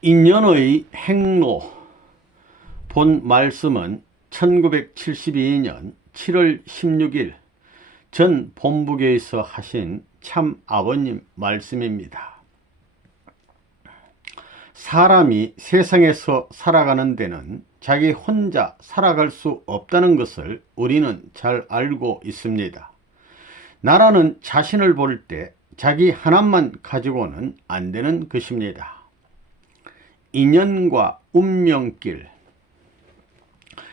인연의 행로. 본 말씀은 1972년 7월 16일 전 본부교에서 하신 참 아버님 말씀입니다. 사람이 세상에서 살아가는 데는 자기 혼자 살아갈 수 없다는 것을 우리는 잘 알고 있습니다. 나라는 자신을 볼 때 자기 하나만 가지고는 안 되는 것입니다. 인연과 운명길.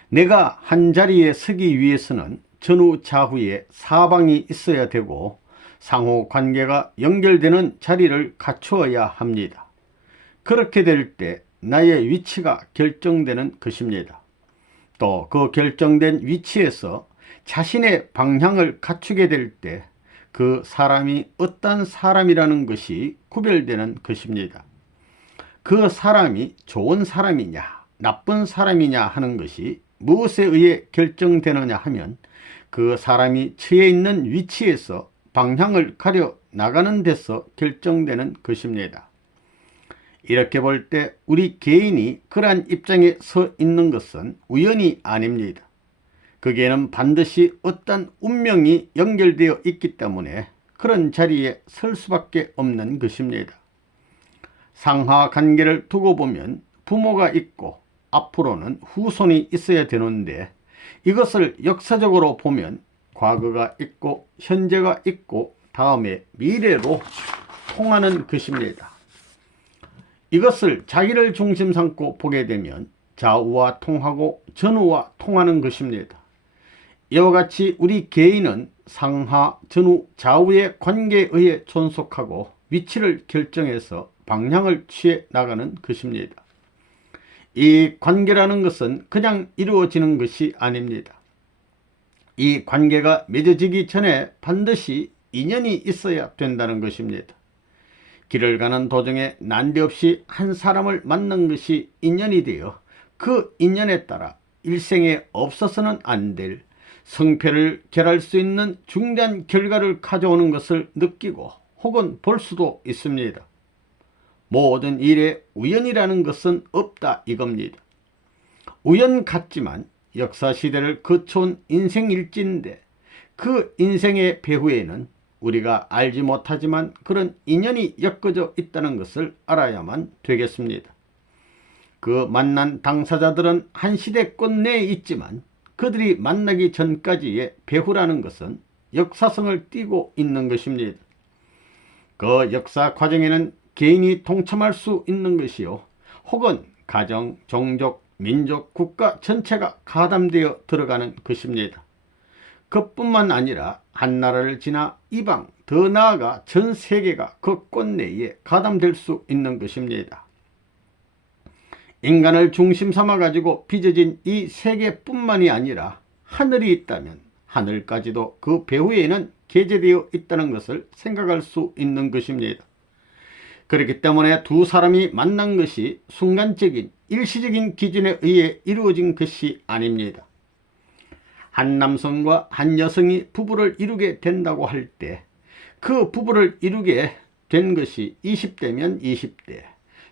내가 한자리에 서기 위해서는 전후좌후에 사방이 있어야 되고 상호관계가 연결되는 자리를 갖추어야 합니다. 그렇게 될 때 나의 위치가 결정되는 것입니다. 또 그 결정된 위치에서 자신의 방향을 갖추게 될 때 그 사람이 어떤 사람이라는 것이 구별되는 것입니다. 그 사람이 좋은 사람이냐 나쁜 사람이냐 하는 것이 무엇에 의해 결정되느냐 하면 그 사람이 처해 있는 위치에서 방향을 가려 나가는 데서 결정되는 것입니다. 이렇게 볼 때 우리 개인이 그러한 입장에 서 있는 것은 우연이 아닙니다. 거기에는 반드시 어떤 운명이 연결되어 있기 때문에 그런 자리에 설 수밖에 없는 것입니다. 상하관계를 두고 보면 부모가 있고 앞으로는 후손이 있어야 되는데 이것을 역사적으로 보면 과거가 있고 현재가 있고 다음에 미래로 통하는 것입니다. 이것을 자기를 중심 삼고 보게 되면 좌우와 통하고 전후와 통하는 것입니다. 이와 같이 우리 개인은 상하, 전후, 좌우의 관계에 의해 존속하고 위치를 결정해서 방향을 취해 나가는 것입니다. 이 관계라는 것은 그냥 이루어지는 것이 아닙니다. 이 관계가 맺어지기 전에 반드시 인연이 있어야 된다는 것입니다. 길을 가는 도중에 난데없이 한 사람을 만난 것이 인연이 되어 그 인연에 따라 일생에 없어서는 안 될 성패를 결할 수 있는 중대한 결과를 가져오는 것을 느끼고 혹은 볼 수도 있습니다. 모든 일에 우연이라는 것은 없다 이겁니다. 우연 같지만 역사시대를 거쳐온 인생일지인데 그 인생의 배후에는 우리가 알지 못하지만 그런 인연이 엮어져 있다는 것을 알아야만 되겠습니다. 그 만난 당사자들은 한 시대권 내에 있지만 그들이 만나기 전까지의 배후라는 것은 역사성을 띠고 있는 것입니다. 그 역사 과정에는 개인이 동참할 수 있는 것이요 혹은 가정, 종족, 민족, 국가 전체가 가담되어 들어가는 것입니다. 그뿐만 아니라 한 나라를 지나 이방, 더 나아가 전 세계가 그 꽃내에 가담될 수 있는 것입니다. 인간을 중심 삼아 가지고 빚어진 이 세계뿐만이 아니라 하늘이 있다면 하늘까지도 그 배후에는 게재되어 있다는 것을 생각할 수 있는 것입니다. 그렇기 때문에 두 사람이 만난 것이 순간적인 일시적인 기준에 의해 이루어진 것이 아닙니다. 한 남성과 한 여성이 부부를 이루게 된다고 할 때 그 부부를 이루게 된 것이 20대면 20대,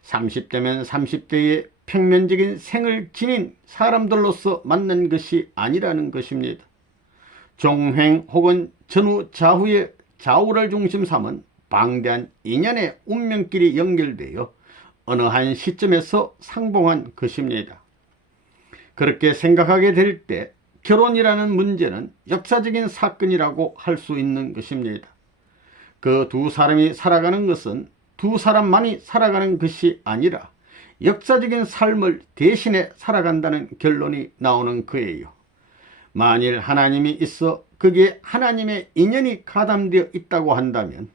30대면 30대의 평면적인 생을 지닌 사람들로서 만난 것이 아니라는 것입니다. 종횡 혹은 전후 좌후의 좌우를 중심 삼은 방대한 인연의 운명끼리 연결되어 어느 한 시점에서 상봉한 것입니다. 그렇게 생각하게 될 때 결혼이라는 문제는 역사적인 사건이라고 할 수 있는 것입니다. 그 두 사람이 살아가는 것은 두 사람만이 살아가는 것이 아니라 역사적인 삶을 대신해 살아간다는 결론이 나오는 거예요. 만일 하나님이 있어 거기에 하나님의 인연이 가담되어 있다고 한다면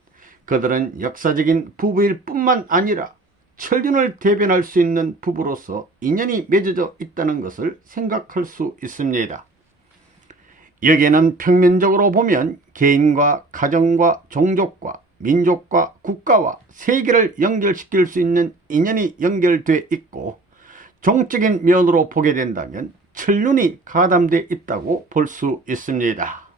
그들은 역사적인 부부일 뿐만 아니라 천륜을 대변할 수 있는 부부로서 인연이 맺어져 있다는 것을 생각할 수 있습니다. 여기에는 평면적으로 보면 개인과 가정과 종족과 민족과 국가와 세계를 연결시킬 수 있는 인연이 연결되어 있고 종적인 면으로 보게 된다면 천륜이 가담되어 있다고 볼 수 있습니다.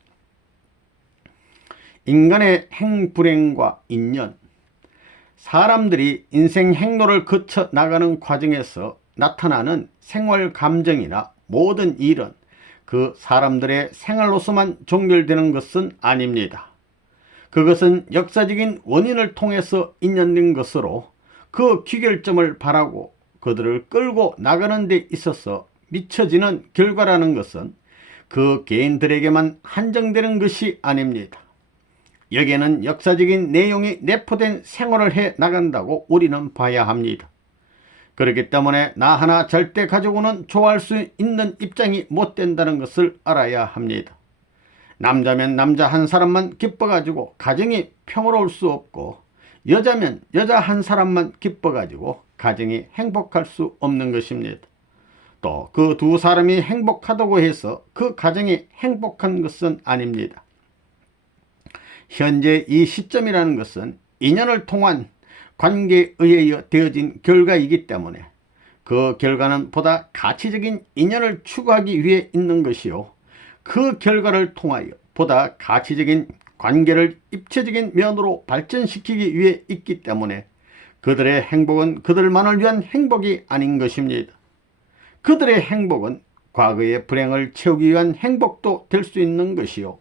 인간의 행불행과 인연. 사람들이 인생 행로를 거쳐 나가는 과정에서 나타나는 생활 감정이나 모든 일은 그 사람들의 생활로서만 종결되는 것은 아닙니다. 그것은 역사적인 원인을 통해서 인연된 것으로 그 귀결점을 바라고 그들을 끌고 나가는 데 있어서 미쳐지는 결과라는 것은 그 개인들에게만 한정되는 것이 아닙니다. 여기에는 역사적인 내용이 내포된 생활을 해 나간다고 우리는 봐야 합니다. 그렇기 때문에 나 하나 절대 가지고는 좋아할 수 있는 입장이 못 된다는 것을 알아야 합니다. 남자면 남자 한 사람만 기뻐가지고 가정이 평화로울 수 없고, 여자면 여자 한 사람만 기뻐가지고 가정이 행복할 수 없는 것입니다. 또 그 두 사람이 행복하다고 해서 그 가정이 행복한 것은 아닙니다. 현재 이 시점이라는 것은 인연을 통한 관계에 의해 되어진 결과이기 때문에 그 결과는 보다 가치적인 인연을 추구하기 위해 있는 것이요, 그 결과를 통하여 보다 가치적인 관계를 입체적인 면으로 발전시키기 위해 있기 때문에 그들의 행복은 그들만을 위한 행복이 아닌 것입니다. 그들의 행복은 과거의 불행을 채우기 위한 행복도 될 수 있는 것이요,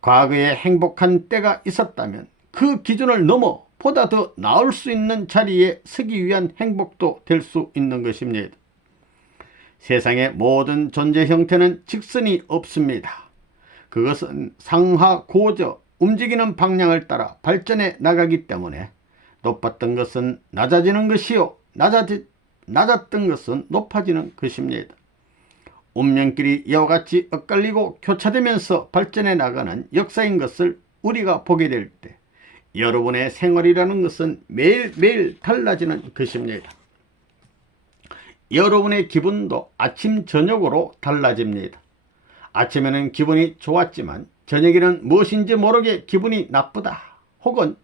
과거에 행복한 때가 있었다면 그 기준을 넘어 보다 더 나을 수 있는 자리에 서기 위한 행복도 될 수 있는 것입니다. 세상의 모든 존재 형태는 직선이 없습니다. 그것은 상하 고저 움직이는 방향을 따라 발전해 나가기 때문에 높았던 것은 낮아지는 것이요, 낮았던 것은 높아지는 것입니다. 운명길이 이와 같이 엇갈리고 교차되면서 발전해 나가는 역사인 것을 우리가 보게 될 때 여러분의 생활이라는 것은 매일매일 달라지는 것입니다. 여러분의 기분도 아침 저녁으로 달라집니다. 아침에는 기분이 좋았지만 저녁에는 무엇인지 모르게 기분이 나쁘다, 혹은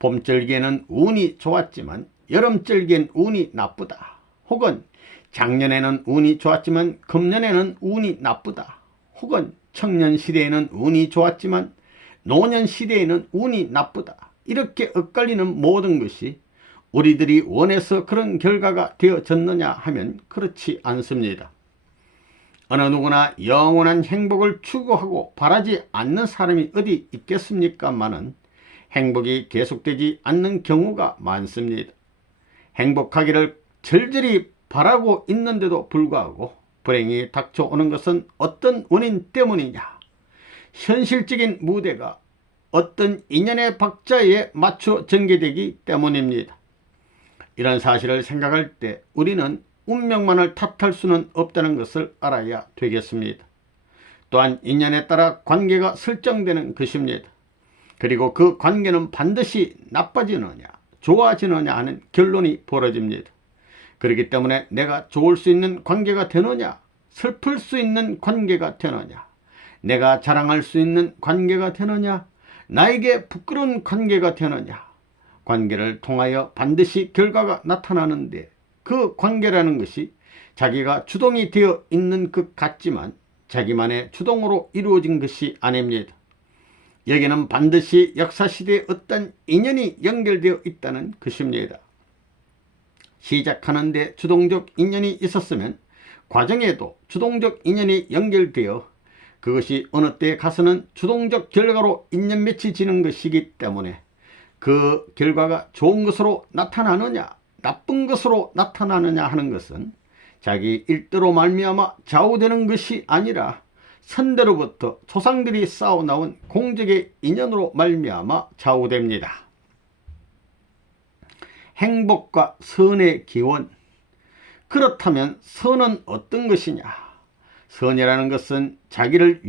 봄절기에는 운이 좋았지만 여름절기엔 운이 나쁘다, 혹은 작년에는 운이 좋았지만 금년에는 운이 나쁘다, 혹은 청년시대에는 운이 좋았지만 노년시대에는 운이 나쁘다, 이렇게 엇갈리는 모든 것이 우리들이 원해서 그런 결과가 되어졌느냐 하면 그렇지 않습니다. 어느 누구나 영원한 행복을 추구하고 바라지 않는 사람이 어디 있겠습니까마는 행복이 계속되지 않는 경우가 많습니다. 행복하기를 절절히 바라고 있는데도 불구하고 불행이 닥쳐오는 것은 어떤 원인 때문이냐? 현실적인 무대가 어떤 인연의 박자에 맞춰 전개되기 때문입니다. 이런 사실을 생각할 때 우리는 운명만을 탓할 수는 없다는 것을 알아야 되겠습니다. 또한 인연에 따라 관계가 설정되는 것입니다. 그리고 그 관계는 반드시 나빠지느냐 좋아지느냐 하는 결론이 벌어집니다. 그렇기 때문에 내가 좋을 수 있는 관계가 되느냐, 슬플 수 있는 관계가 되느냐, 내가 자랑할 수 있는 관계가 되느냐, 나에게 부끄러운 관계가 되느냐, 관계를 통하여 반드시 결과가 나타나는데 그 관계라는 것이 자기가 주동이 되어 있는 것 같지만 자기만의 주동으로 이루어진 것이 아닙니다. 여기는 반드시 역사시대에 어떤 인연이 연결되어 있다는 것입니다. 시작하는데 주동적 인연이 있었으면 과정에도 주동적 인연이 연결되어 그것이 어느 때에 가서는 주동적 결과로 인연 맺혀지는 것이기 때문에 그 결과가 좋은 것으로 나타나느냐 나쁜 것으로 나타나느냐 하는 것은 자기 일대로 말미암아 좌우되는 것이 아니라 선대로부터 조상들이 쌓아나온 공적의 인연으로 말미암아 좌우됩니다. 행복과 선의 기원. 그렇다면 선은 어떤 것이냐? 선이라는 것은 자기를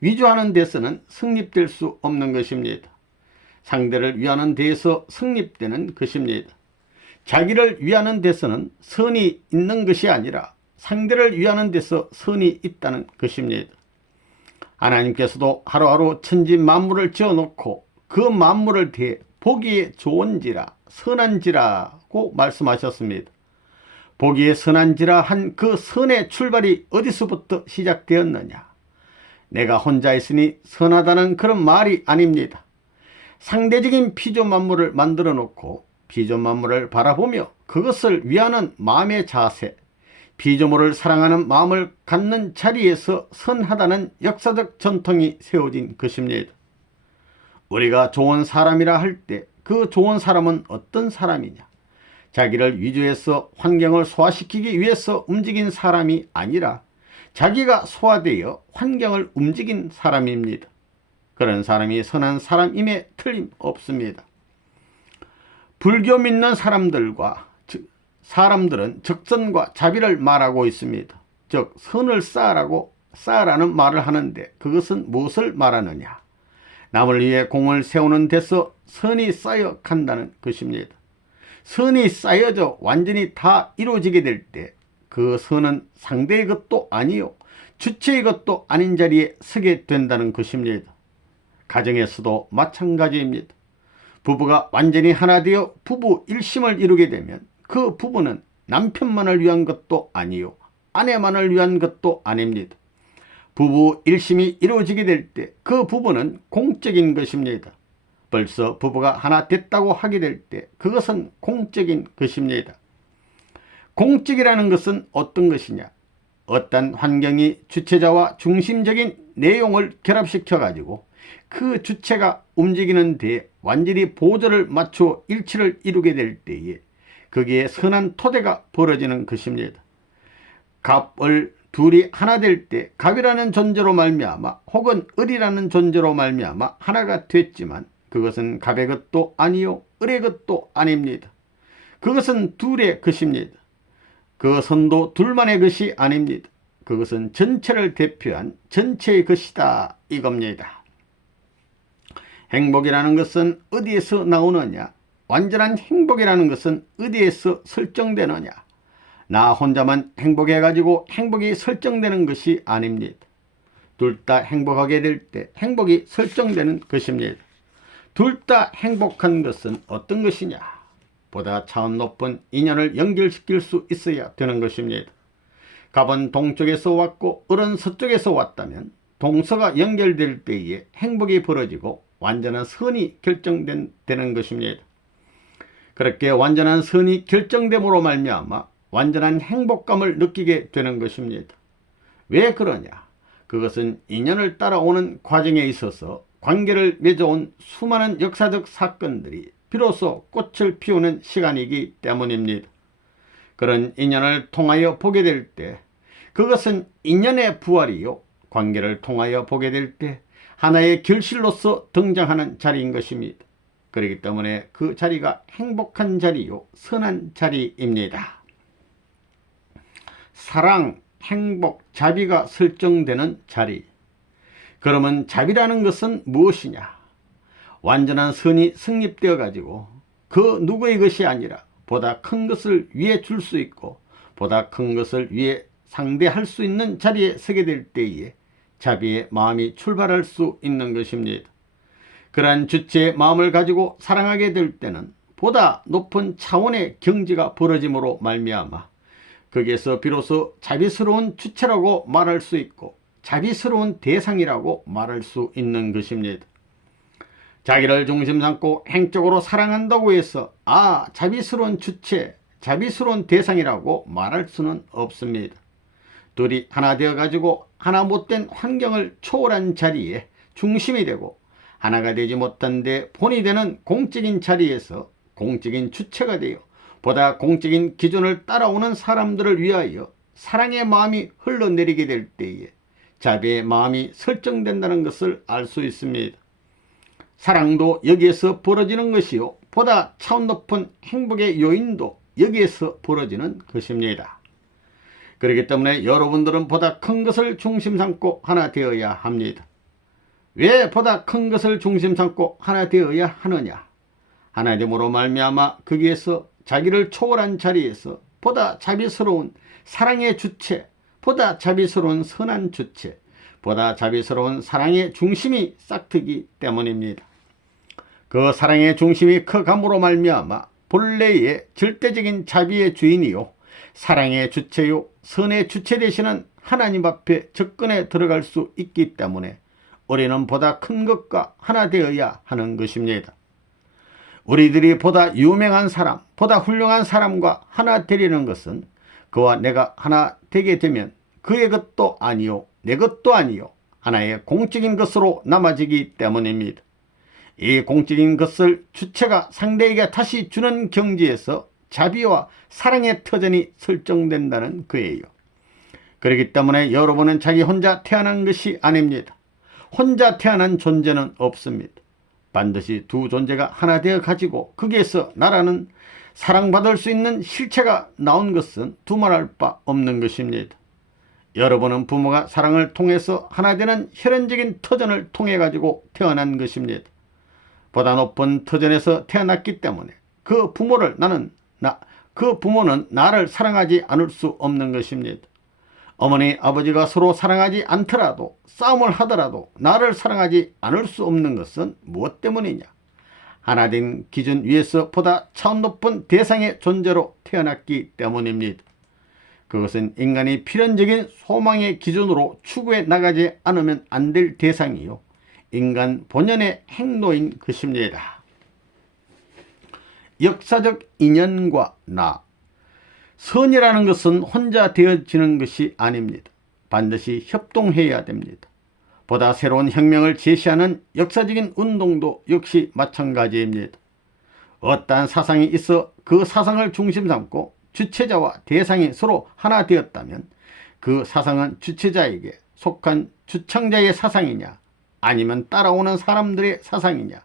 위주하는 데서는 성립될 수 없는 것입니다. 상대를 위하는 데에서 성립되는 것입니다. 자기를 위하는 데서는 선이 있는 것이 아니라 상대를 위하는 데서 선이 있다는 것입니다. 하나님께서도 하루하루 천지 만물을 지어놓고 그 만물을 대해 보기에 좋은지라 선한지라고 말씀하셨습니다. 보기에 선한지라 한 그 선의 출발이 어디서부터 시작되었느냐? 내가 혼자 있으니 선하다는 그런 말이 아닙니다. 상대적인 피조 만물을 만들어 놓고 피조 만물을 바라보며 그것을 위하는 마음의 자세, 피조물을 사랑하는 마음을 갖는 자리에서 선하다는 역사적 전통이 세워진 것입니다. 우리가 좋은 사람이라 할 때 그 좋은 사람은 어떤 사람이냐? 자기를 위주해서 환경을 소화시키기 위해서 움직인 사람이 아니라 자기가 소화되어 환경을 움직인 사람입니다. 그런 사람이 선한 사람임에 틀림없습니다. 불교 믿는 사람들은 적선과 자비를 말하고 있습니다. 즉 선을 쌓으라는 말을 하는데 그것은 무엇을 말하느냐? 남을 위해 공을 세우는 데서 선이 쌓여 간다는 것입니다. 선이 쌓여져 완전히 다 이루어지게 될 때 그 선은 상대의 것도 아니요 주체의 것도 아닌 자리에 서게 된다는 것입니다. 가정에서도 마찬가지입니다. 부부가 완전히 하나 되어 부부 일심을 이루게 되면 그 부부는 남편만을 위한 것도 아니요 아내만을 위한 것도 아닙니다. 부부 일심이 이루어지게 될 때 그 부부는 공적인 것입니다. 벌써 부부가 하나 됐다고 하게 될 때 그것은 공적인 것입니다. 공적이라는 것은 어떤 것이냐? 어떤 환경이 주체자와 중심적인 내용을 결합시켜 가지고 그 주체가 움직이는 데에 완전히 보조를 맞추어 일치를 이루게 될 때에 거기에 선한 토대가 벌어지는 것입니다. 갑을 둘이 하나 될 때 갑이라는 존재로 말미암아 혹은 을이라는 존재로 말미암아 하나가 됐지만 그것은 갑의 것도 아니요 을의 것도 아닙니다. 그것은 둘의 것입니다. 그 선도 둘만의 것이 아닙니다. 그것은 전체를 대표한 전체의 것이다 이겁니다. 행복이라는 것은 어디에서 나오느냐? 완전한 행복이라는 것은 어디에서 설정되느냐? 나 혼자만 행복해가지고 행복이 설정되는 것이 아닙니다. 둘 다 행복하게 될 때 행복이 설정되는 것입니다. 둘 다 행복한 것은 어떤 것이냐? 보다 차원 높은 인연을 연결시킬 수 있어야 되는 것입니다. 갑은 동쪽에서 왔고 을은 서쪽에서 왔다면 동서가 연결될 때에 행복이 벌어지고 완전한 선이 결정되는 것입니다. 그렇게 완전한 선이 결정됨으로 말미암아 완전한 행복감을 느끼게 되는 것입니다. 왜 그러냐? 그것은 인연을 따라오는 과정에 있어서 관계를 맺어온 수많은 역사적 사건들이 비로소 꽃을 피우는 시간이기 때문입니다. 그런 인연을 통하여 보게 될 때 그것은 인연의 부활이요 관계를 통하여 보게 될 때 하나의 결실로서 등장하는 자리인 것입니다. 그렇기 때문에 그 자리가 행복한 자리요 선한 자리입니다. 사랑, 행복, 자비가 설정되는 자리. 그러면 자비라는 것은 무엇이냐? 완전한 선이 성립되어 가지고 그 누구의 것이 아니라 보다 큰 것을 위해 줄 수 있고 보다 큰 것을 위해 상대할 수 있는 자리에 서게 될 때에 자비의 마음이 출발할 수 있는 것입니다. 그러한 주체의 마음을 가지고 사랑하게 될 때는 보다 높은 차원의 경지가 벌어짐으로 말미암아 거기에서 비로소 자비스러운 주체라고 말할 수 있고 자비스러운 대상이라고 말할 수 있는 것입니다. 자기를 중심 삼고 행적으로 사랑한다고 해서 자비스러운 주체, 자비스러운 대상이라고 말할 수는 없습니다. 둘이 하나 되어 가지고 하나 못된 환경을 초월한 자리에 중심이 되고 하나가 되지 못한데 본이 되는 공적인 자리에서 공적인 주체가 되어 보다 공적인 기준을 따라오는 사람들을 위하여 사랑의 마음이 흘러내리게 될 때에 자비의 마음이 설정된다는 것을 알 수 있습니다. 사랑도 여기에서 벌어지는 것이요 보다 차원 높은 행복의 요인도 여기에서 벌어지는 것입니다. 그렇기 때문에 여러분들은 보다 큰 것을 중심 삼고 하나 되어야 합니다. 왜 보다 큰 것을 중심 삼고 하나 되어야 하느냐? 하나됨으로 말미암아 거기에서 자기를 초월한 자리에서 보다 자비스러운 사랑의 주체, 보다 자비스러운 선한 주체, 보다 자비스러운 사랑의 중심이 싹트기 때문입니다. 그 사랑의 중심이 커감으로 말미암아 본래의 절대적인 자비의 주인이요 사랑의 주체요 선의 주체 되시는 하나님 앞에 접근해 들어갈 수 있기 때문에 우리는 보다 큰 것과 하나 되어야 하는 것입니다. 우리들이 보다 유명한 사람, 보다 훌륭한 사람과 하나 되려는 것은 그와 내가 하나 되게 되면 그의 것도 아니요 내 것도 아니요 하나의 공적인 것으로 남아지기 때문입니다. 이 공적인 것을 주체가 상대에게 다시 주는 경지에서 자비와 사랑의 터전이 설정된다는 거예요. 그렇기 때문에 여러분은 자기 혼자 태어난 것이 아닙니다. 혼자 태어난 존재는 없습니다. 반드시 두 존재가 하나 되어 가지고 거기에서 나라는 사랑받을 수 있는 실체가 나온 것은 두말할 바 없는 것입니다. 여러분은 부모가 사랑을 통해서 하나 되는 혈연적인 터전을 통해 가지고 태어난 것입니다. 보다 높은 터전에서 태어났기 때문에 그 부모는 나를 사랑하지 않을 수 없는 것입니다. 어머니, 아버지가 서로 사랑하지 않더라도 싸움을 하더라도 나를 사랑하지 않을 수 없는 것은 무엇 때문이냐? 하나된 기준 위에서 보다 차원 높은 대상의 존재로 태어났기 때문입니다. 그것은 인간이 필연적인 소망의 기준으로 추구해 나가지 않으면 안 될 대상이요 인간 본연의 행로인 것입니다. 역사적 인연과 나, 선이라는 것은 혼자 되어지는 것이 아닙니다. 반드시 협동해야 됩니다. 보다 새로운 혁명을 제시하는 역사적인 운동도 역시 마찬가지입니다. 어떠한 사상이 있어 그 사상을 중심 삼고 주체자와 대상이 서로 하나 되었다면 그 사상은 주체자에게 속한 주창자의 사상이냐 아니면 따라오는 사람들의 사상이냐,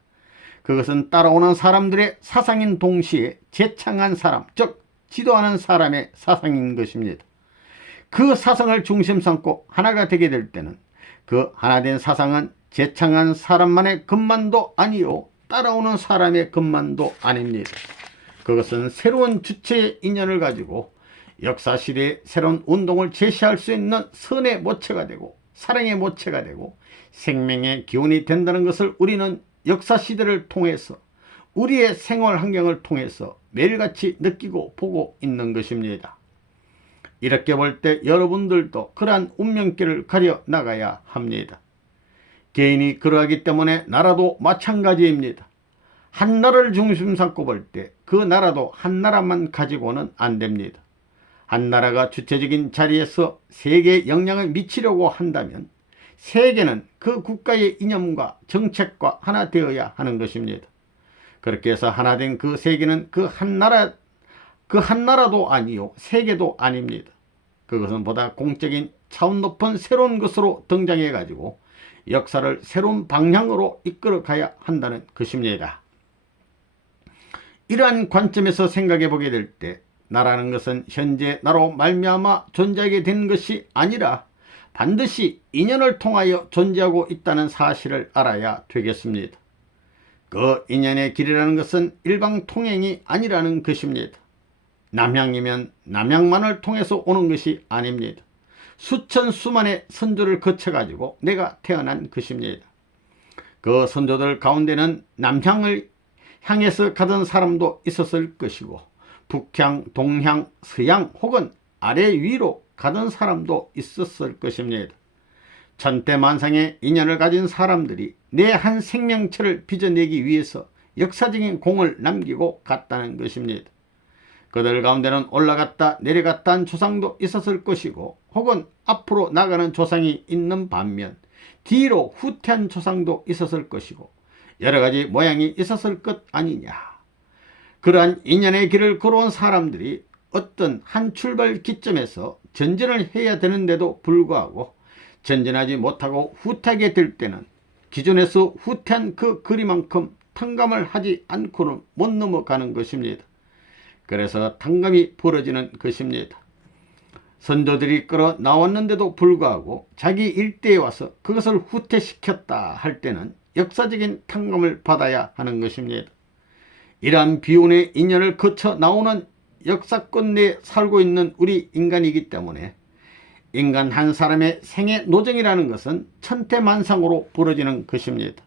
그것은 따라오는 사람들의 사상인 동시에 제창한 사람, 즉 지도하는 사람의 사상인 것입니다. 그 사상을 중심 삼고 하나가 되게 될 때는 그 하나된 사상은 제창한 사람만의 것만도 아니요 따라오는 사람의 것만도 아닙니다. 그것은 새로운 주체의 인연을 가지고 역사시대에 새로운 운동을 제시할 수 있는 선의 모체가 되고 사랑의 모체가 되고 생명의 기운이 된다는 것을 우리는 역사시대를 통해서 우리의 생활 환경을 통해서 매일같이 느끼고 보고 있는 것입니다. 이렇게 볼 때 여러분들도 그러한 운명길을 가려 나가야 합니다. 개인이 그러하기 때문에 나라도 마찬가지입니다. 한 나라를 중심 삼고 볼 때 그 나라도 한 나라만 가지고는 안 됩니다. 한 나라가 주체적인 자리에서 세계에 영향을 미치려고 한다면 세계는 그 국가의 이념과 정책과 하나 되어야 하는 것입니다. 그렇게 해서 하나 된 그 세계는 그 한 나라도 아니요 세계도 아닙니다. 그것은 보다 공적인 차원 높은 새로운 것으로 등장해 가지고 역사를 새로운 방향으로 이끌어 가야 한다는 것입니다. 이러한 관점에서 생각해 보게 될 때 나라는 것은 현재 나로 말미암아 존재하게 된 것이 아니라 반드시 인연을 통하여 존재하고 있다는 사실을 알아야 되겠습니다. 그 인연의 길이라는 것은 일방통행이 아니라는 것입니다. 남향이면 남향만을 통해서 오는 것이 아닙니다. 수천 수만의 선조를 거쳐가지고 내가 태어난 것입니다. 그 선조들 가운데는 남향을 향해서 가던 사람도 있었을 것이고 북향, 동향, 서향 혹은 아래 위로 가던 사람도 있었을 것입니다. 천태만상의 인연을 가진 사람들이 내 한 생명체를 빚어내기 위해서 역사적인 공을 남기고 갔다는 것입니다. 그들 가운데는 올라갔다 내려갔다 한 조상도 있었을 것이고 혹은 앞으로 나가는 조상이 있는 반면 뒤로 후퇴한 조상도 있었을 것이고 여러가지 모양이 있었을 것 아니냐. 그러한 인연의 길을 걸어온 사람들이 어떤 한 출발 기점에서 전진을 해야 되는데도 불구하고 전진하지 못하고 후퇴하게 될 때는 기존에서 후퇴한 그 거리만큼 탕감을 하지 않고는 못 넘어가는 것입니다. 그래서 탕감이 벌어지는 것입니다. 선조들이 끌어 나왔는데도 불구하고 자기 일대에 와서 그것을 후퇴시켰다 할 때는 역사적인 탕감을 받아야 하는 것입니다. 이러한 비운의 인연을 거쳐 나오는 역사권 내에 살고 있는 우리 인간이기 때문에 인간 한 사람의 생애 노정이라는 것은 천태만상으로 벌어지는 것입니다.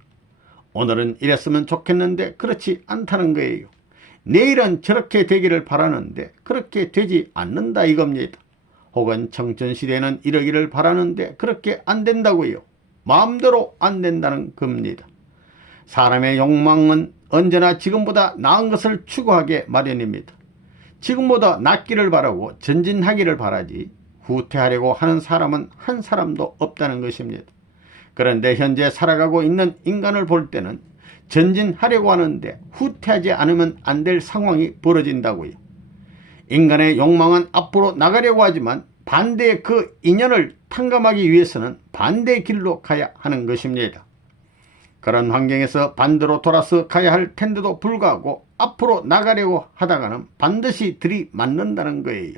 오늘은 이랬으면 좋겠는데 그렇지 않다는 거예요. 내일은 저렇게 되기를 바라는데 그렇게 되지 않는다 이겁니다. 혹은 청천시대는 이러기를 바라는데 그렇게 안 된다고요. 마음대로 안 된다는 겁니다. 사람의 욕망은 언제나 지금보다 나은 것을 추구하게 마련입니다. 지금보다 낫기를 바라고 전진하기를 바라지 후퇴하려고 하는 사람은 한 사람도 없다는 것입니다. 그런데 현재 살아가고 있는 인간을 볼 때는 전진하려고 하는데 후퇴하지 않으면 안 될 상황이 벌어진다고요. 인간의 욕망은 앞으로 나가려고 하지만 반대의 그 인연을 탕감하기 위해서는 반대의 길로 가야 하는 것입니다. 그런 환경에서 반대로 돌아서 가야 할 텐데도 불구하고 앞으로 나가려고 하다가는 반드시 들이맞는다는 거예요.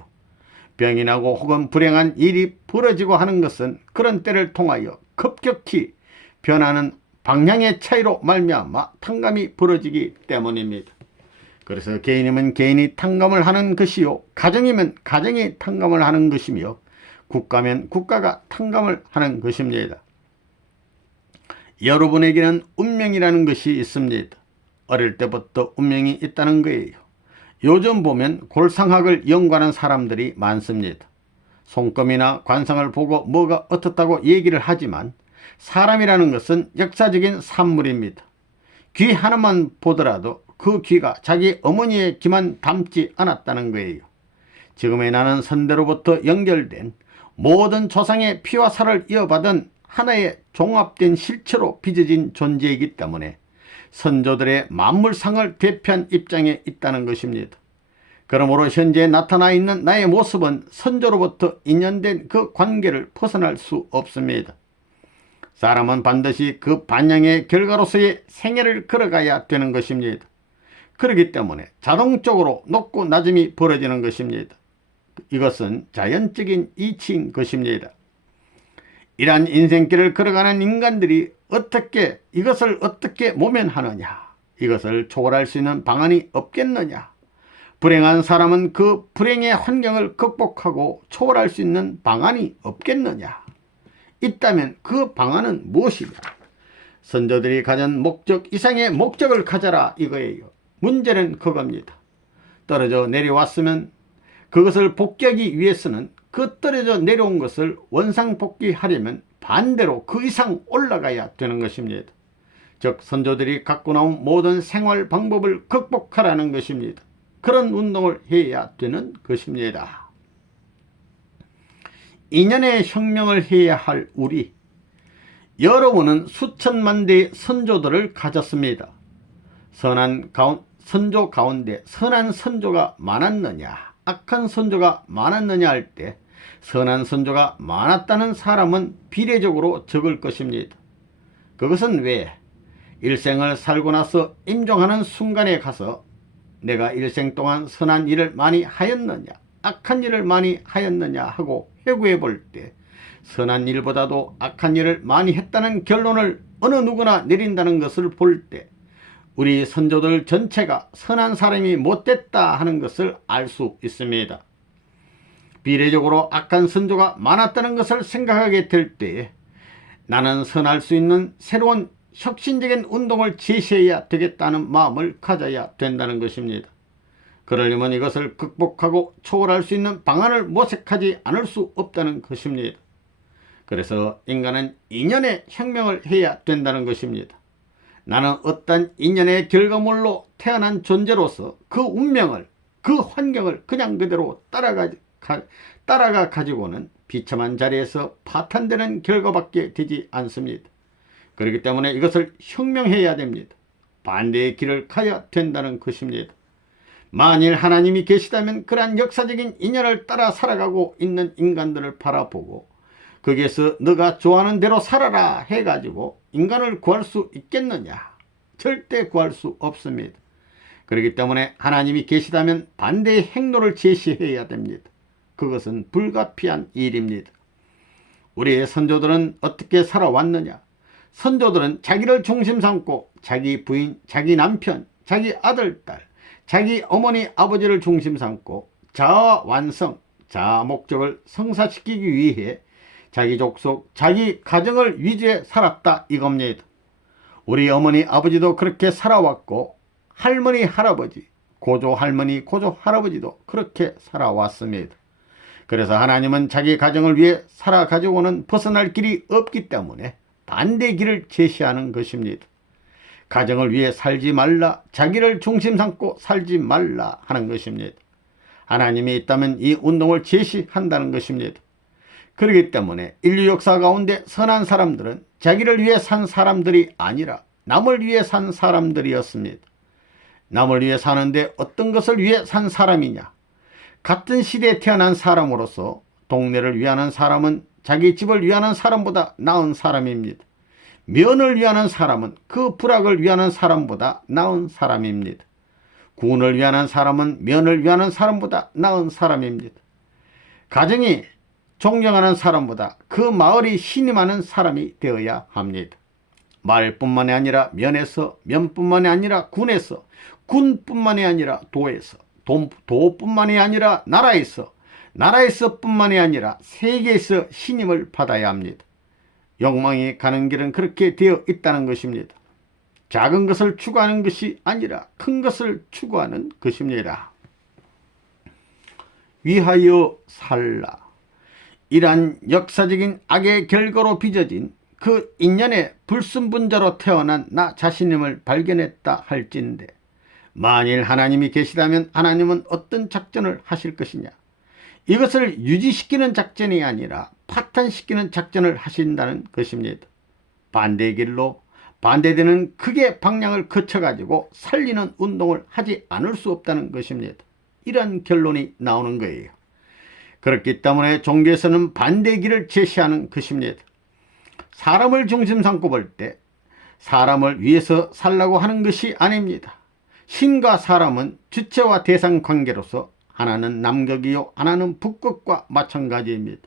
병이 나고 혹은 불행한 일이 벌어지고 하는 것은 그런 때를 통하여 급격히 변하는 방향의 차이로 말미암아 탕감이 벌어지기 때문입니다. 그래서 개인이면 개인이 탕감을 하는 것이요, 가정이면 가정이 탕감을 하는 것이며 국가면 국가가 탕감을 하는 것입니다. 여러분에게는 운명이라는 것이 있습니다. 어릴 때부터 운명이 있다는 거예요. 요즘 보면 골상학을 연구하는 사람들이 많습니다. 손금이나 관상을 보고 뭐가 어떻다고 얘기를 하지만 사람이라는 것은 역사적인 산물입니다. 귀 하나만 보더라도 그 귀가 자기 어머니의 귀만 닮지 않았다는 거예요. 지금의 나는 선대로부터 연결된 모든 조상의 피와 살을 이어받은 하나의 종합된 실체로 빚어진 존재이기 때문에 선조들의 만물상을 대표한 입장에 있다는 것입니다. 그러므로 현재 나타나 있는 나의 모습은 선조로부터 인연된 그 관계를 벗어날 수 없습니다. 사람은 반드시 그 반영의 결과로서의 생애를 걸어가야 되는 것입니다. 그렇기 때문에 자동적으로 높고 낮음이 벌어지는 것입니다. 이것은 자연적인 이치인 것입니다. 이러한 인생길을 걸어가는 인간들이 이것을 어떻게 모면하느냐, 이것을 초월할 수 있는 방안이 없겠느냐, 불행한 사람은 그 불행의 환경을 극복하고 초월할 수 있는 방안이 없겠느냐, 있다면 그 방안은 무엇이냐. 선조들이 가진 목적 이상의 목적을 가져라 이거예요. 문제는 그겁니다. 떨어져 내려왔으면 그것을 복귀하기 위해서는 그 떨어져 내려온 것을 원상복귀하려면 반대로 그 이상 올라가야 되는 것입니다. 즉 선조들이 갖고 나온 모든 생활 방법을 극복하라는 것입니다. 그런 운동을 해야 되는 것입니다. 인연의 혁명을 해야 할 우리, 여러분은 수천만 대의 선조들을 가졌습니다. 선조 가운데 선한 선조가 많았느냐, 악한 선조가 많았느냐 할 때 선한 선조가 많았다는 사람은 비례적으로 적을 것입니다. 그것은 왜? 일생을 살고 나서 임종하는 순간에 가서 내가 일생 동안 선한 일을 많이 하였느냐, 악한 일을 많이 하였느냐 하고 회고해 볼 때 선한 일보다도 악한 일을 많이 했다는 결론을 어느 누구나 내린다는 것을 볼 때 우리 선조들 전체가 선한 사람이 못됐다 하는 것을 알 수 있습니다. 비례적으로 악한 선조가 많았다는 것을 생각하게 될 때 나는 선할 수 있는 새로운 혁신적인 운동을 제시해야 되겠다는 마음을 가져야 된다는 것입니다. 그러려면 이것을 극복하고 초월할 수 있는 방안을 모색하지 않을 수 없다는 것입니다. 그래서 인간은 인연의 혁명을 해야 된다는 것입니다. 나는 어떤 인연의 결과물로 태어난 존재로서 그 운명을, 그 환경을 그냥 그대로 따라가 가지고는 비참한 자리에서 파탄되는 결과밖에 되지 않습니다. 그렇기 때문에 이것을 혁명해야 됩니다. 반대의 길을 가야 된다는 것입니다. 만일 하나님이 계시다면 그러한 역사적인 인연을 따라 살아가고 있는 인간들을 바라보고 거기에서 너가 좋아하는 대로 살아라 해가지고 인간을 구할 수 있겠느냐? 절대 구할 수 없습니다. 그렇기 때문에 하나님이 계시다면 반대의 행로를 제시해야 됩니다. 그것은 불가피한 일입니다. 우리의 선조들은 어떻게 살아왔느냐? 선조들은 자기를 중심 삼고 자기 부인, 자기 남편, 자기 아들, 딸, 자기 어머니, 아버지를 중심 삼고 자아 완성, 자아 목적을 성사시키기 위해 자기 족속, 자기 가정을 위주해 살았다 이겁니다. 우리 어머니, 아버지도 그렇게 살아왔고 할머니, 할아버지, 고조 할머니, 고조 할아버지도 그렇게 살아왔습니다. 그래서 하나님은 자기 가정을 위해 살아가지고는 벗어날 길이 없기 때문에 반대 길을 제시하는 것입니다. 가정을 위해 살지 말라, 자기를 중심 삼고 살지 말라 하는 것입니다. 하나님이 있다면 이 운동을 제시한다는 것입니다. 그렇기 때문에 인류 역사 가운데 선한 사람들은 자기를 위해 산 사람들이 아니라 남을 위해 산 사람들이었습니다. 남을 위해 사는데 어떤 것을 위해 산 사람이냐? 같은 시대에 태어난 사람으로서 동네를 위하는 사람은 자기 집을 위하는 사람보다 나은 사람입니다. 면을 위하는 사람은 그 부락을 위하는 사람보다 나은 사람입니다. 군을 위하는 사람은 면을 위하는 사람보다 나은 사람입니다. 가정이 존경하는 사람보다 그 마을이 신임하는 사람이 되어야 합니다. 마을뿐만이 아니라 면에서, 면뿐만이 아니라 군에서, 군뿐만이 아니라 도에서, 도뿐만이 아니라 나라에서, 나라에서 뿐만이 아니라 세계에서 신임을 받아야 합니다. 욕망이 가는 길은 그렇게 되어 있다는 것입니다. 작은 것을 추구하는 것이 아니라 큰 것을 추구하는 것입니다. 위하여 살라. 이러한 역사적인 악의 결과로 빚어진 그 인연의 불순분자로 태어난 나 자신임을 발견했다 할진대, 만일 하나님이 계시다면 하나님은 어떤 작전을 하실 것이냐? 이것을 유지시키는 작전이 아니라 파탄시키는 작전을 하신다는 것입니다. 반대의 길로 반대되는 극의 방향을 거쳐가지고 살리는 운동을 하지 않을 수 없다는 것입니다. 이런 결론이 나오는 거예요. 그렇기 때문에 종교에서는 반대의 길을 제시하는 것입니다. 사람을 중심 삼고 볼 때 사람을 위해서 살라고 하는 것이 아닙니다. 신과 사람은 주체와 대상 관계로서 하나는 남극이요 하나는 북극과 마찬가지입니다.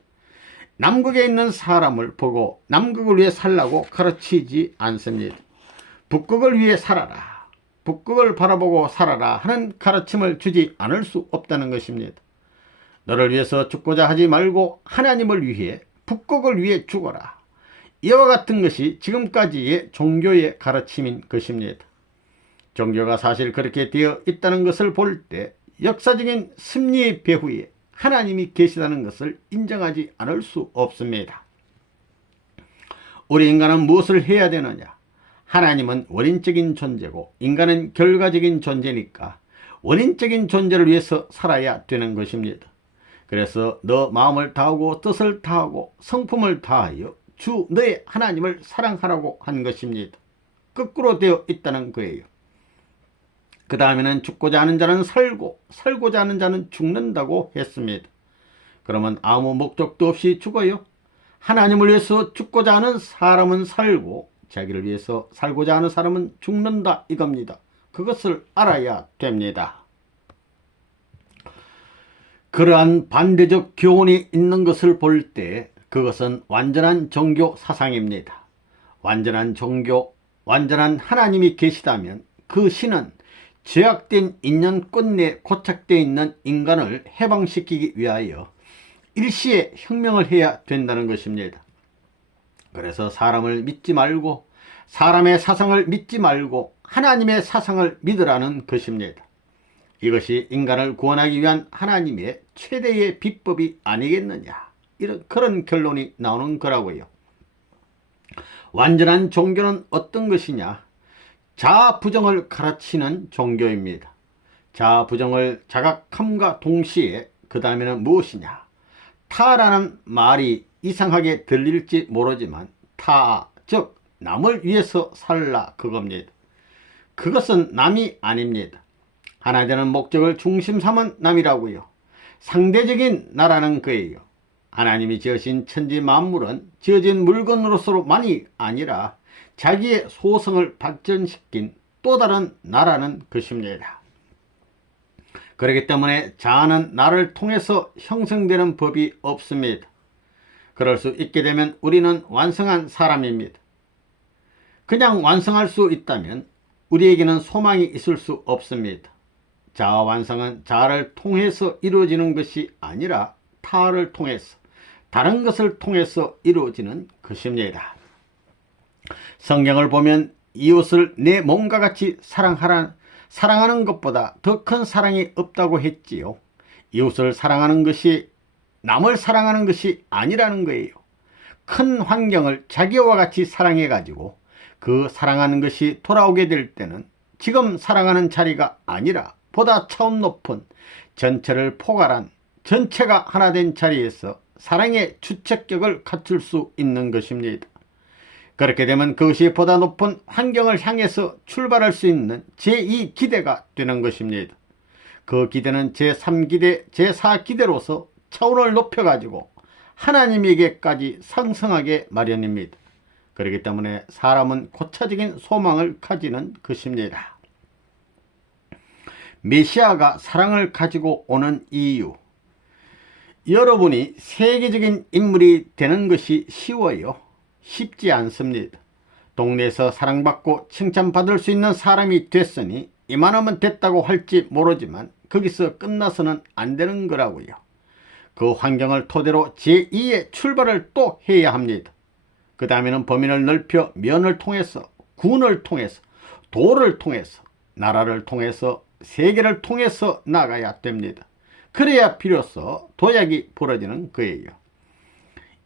남극에 있는 사람을 보고 남극을 위해 살라고 가르치지 않습니다. 북극을 위해 살아라, 북극을 바라보고 살아라 하는 가르침을 주지 않을 수 없다는 것입니다. 너를 위해서 죽고자 하지 말고 하나님을 위해, 북극을 위해 죽어라. 이와 같은 것이 지금까지의 종교의 가르침인 것입니다. 종교가 사실 그렇게 되어 있다는 것을 볼 때 역사적인 승리의 배후에 하나님이 계시다는 것을 인정하지 않을 수 없습니다. 우리 인간은 무엇을 해야 되느냐? 하나님은 원인적인 존재고 인간은 결과적인 존재니까 원인적인 존재를 위해서 살아야 되는 것입니다. 그래서 너 마음을 다하고 뜻을 다하고 성품을 다하여 주 너의 하나님을 사랑하라고 한 것입니다. 거꾸로 되어 있다는 거예요. 그 다음에는 죽고자 하는 자는 살고 살고자 하는 자는 죽는다고 했습니다. 그러면 아무 목적도 없이 죽어요? 하나님을 위해서 죽고자 하는 사람은 살고 자기를 위해서 살고자 하는 사람은 죽는다 이겁니다. 그것을 알아야 됩니다. 그러한 반대적 교훈이 있는 것을 볼 때 그것은 완전한 종교 사상입니다. 완전한 종교, 완전한 하나님이 계시다면 그 신은 죄악된 인연권 내에 고착되어 있는 인간을 해방시키기 위하여 일시에 혁명을 해야 된다는 것입니다. 그래서 사람을 믿지 말고 사람의 사상을 믿지 말고 하나님의 사상을 믿으라는 것입니다. 이것이 인간을 구원하기 위한 하나님의 최대의 비법이 아니겠느냐, 이런 그런 결론이 나오는 거라고요. 완전한 종교는 어떤 것이냐? 자아 부정을 가르치는 종교입니다. 자아 부정을 자각함과 동시에 그 다음에는 무엇이냐? 타라는 말이 이상하게 들릴지 모르지만 타, 즉 남을 위해서 살라 그겁니다. 그것은 남이 아닙니다. 하나 되는 목적을 중심 삼은 남이라고요. 상대적인 나라는 거예요. 하나님이 지으신 천지 만물은 지어진 물건으로서만이 아니라 자기의 소성을 발전시킨 또 다른 나라는 것입니다. 그렇기 때문에 자아는 나를 통해서 형성되는 법이 없습니다. 그럴 수 있게 되면 우리는 완성한 사람입니다. 그냥 완성할 수 있다면 우리에게는 소망이 있을 수 없습니다. 자아 완성은 자아를 통해서 이루어지는 것이 아니라 타를 통해서, 다른 것을 통해서 이루어지는 것입니다. 성경을 보면 이웃을 내 몸과 같이 사랑하는 것보다 더 큰 사랑이 없다고 했지요. 이웃을 사랑하는 것이 남을 사랑하는 것이 아니라는 거예요. 큰 환경을 자기와 같이 사랑해 가지고 그 사랑하는 것이 돌아오게 될 때는 지금 사랑하는 자리가 아니라 보다 차원 높은 전체를 포괄한 전체가 하나 된 자리에서 사랑의 주체격을 갖출 수 있는 것입니다. 그렇게 되면 그것이 보다 높은 환경을 향해서 출발할 수 있는 제2기대가 되는 것입니다. 그 기대는 제3기대, 제4기대로서 차원을 높여가지고 하나님에게까지 상승하게 마련입니다. 그렇기 때문에 사람은 고차적인 소망을 가지는 것입니다. 메시아가 사랑을 가지고 오는 이유. 여러분이 세계적인 인물이 되는 것이 쉬워요? 쉽지 않습니다. 동네에서 사랑받고 칭찬받을 수 있는 사람이 됐으니 이만하면 됐다고 할지 모르지만 거기서 끝나서는 안 되는 거라고요. 그 환경을 토대로 제2의 출발을 또 해야 합니다. 그 다음에는 범위를 넓혀 면을 통해서, 군을 통해서, 도를 통해서, 나라를 통해서, 세계를 통해서 나가야 됩니다. 그래야 비로소 도약이 벌어지는 거예요.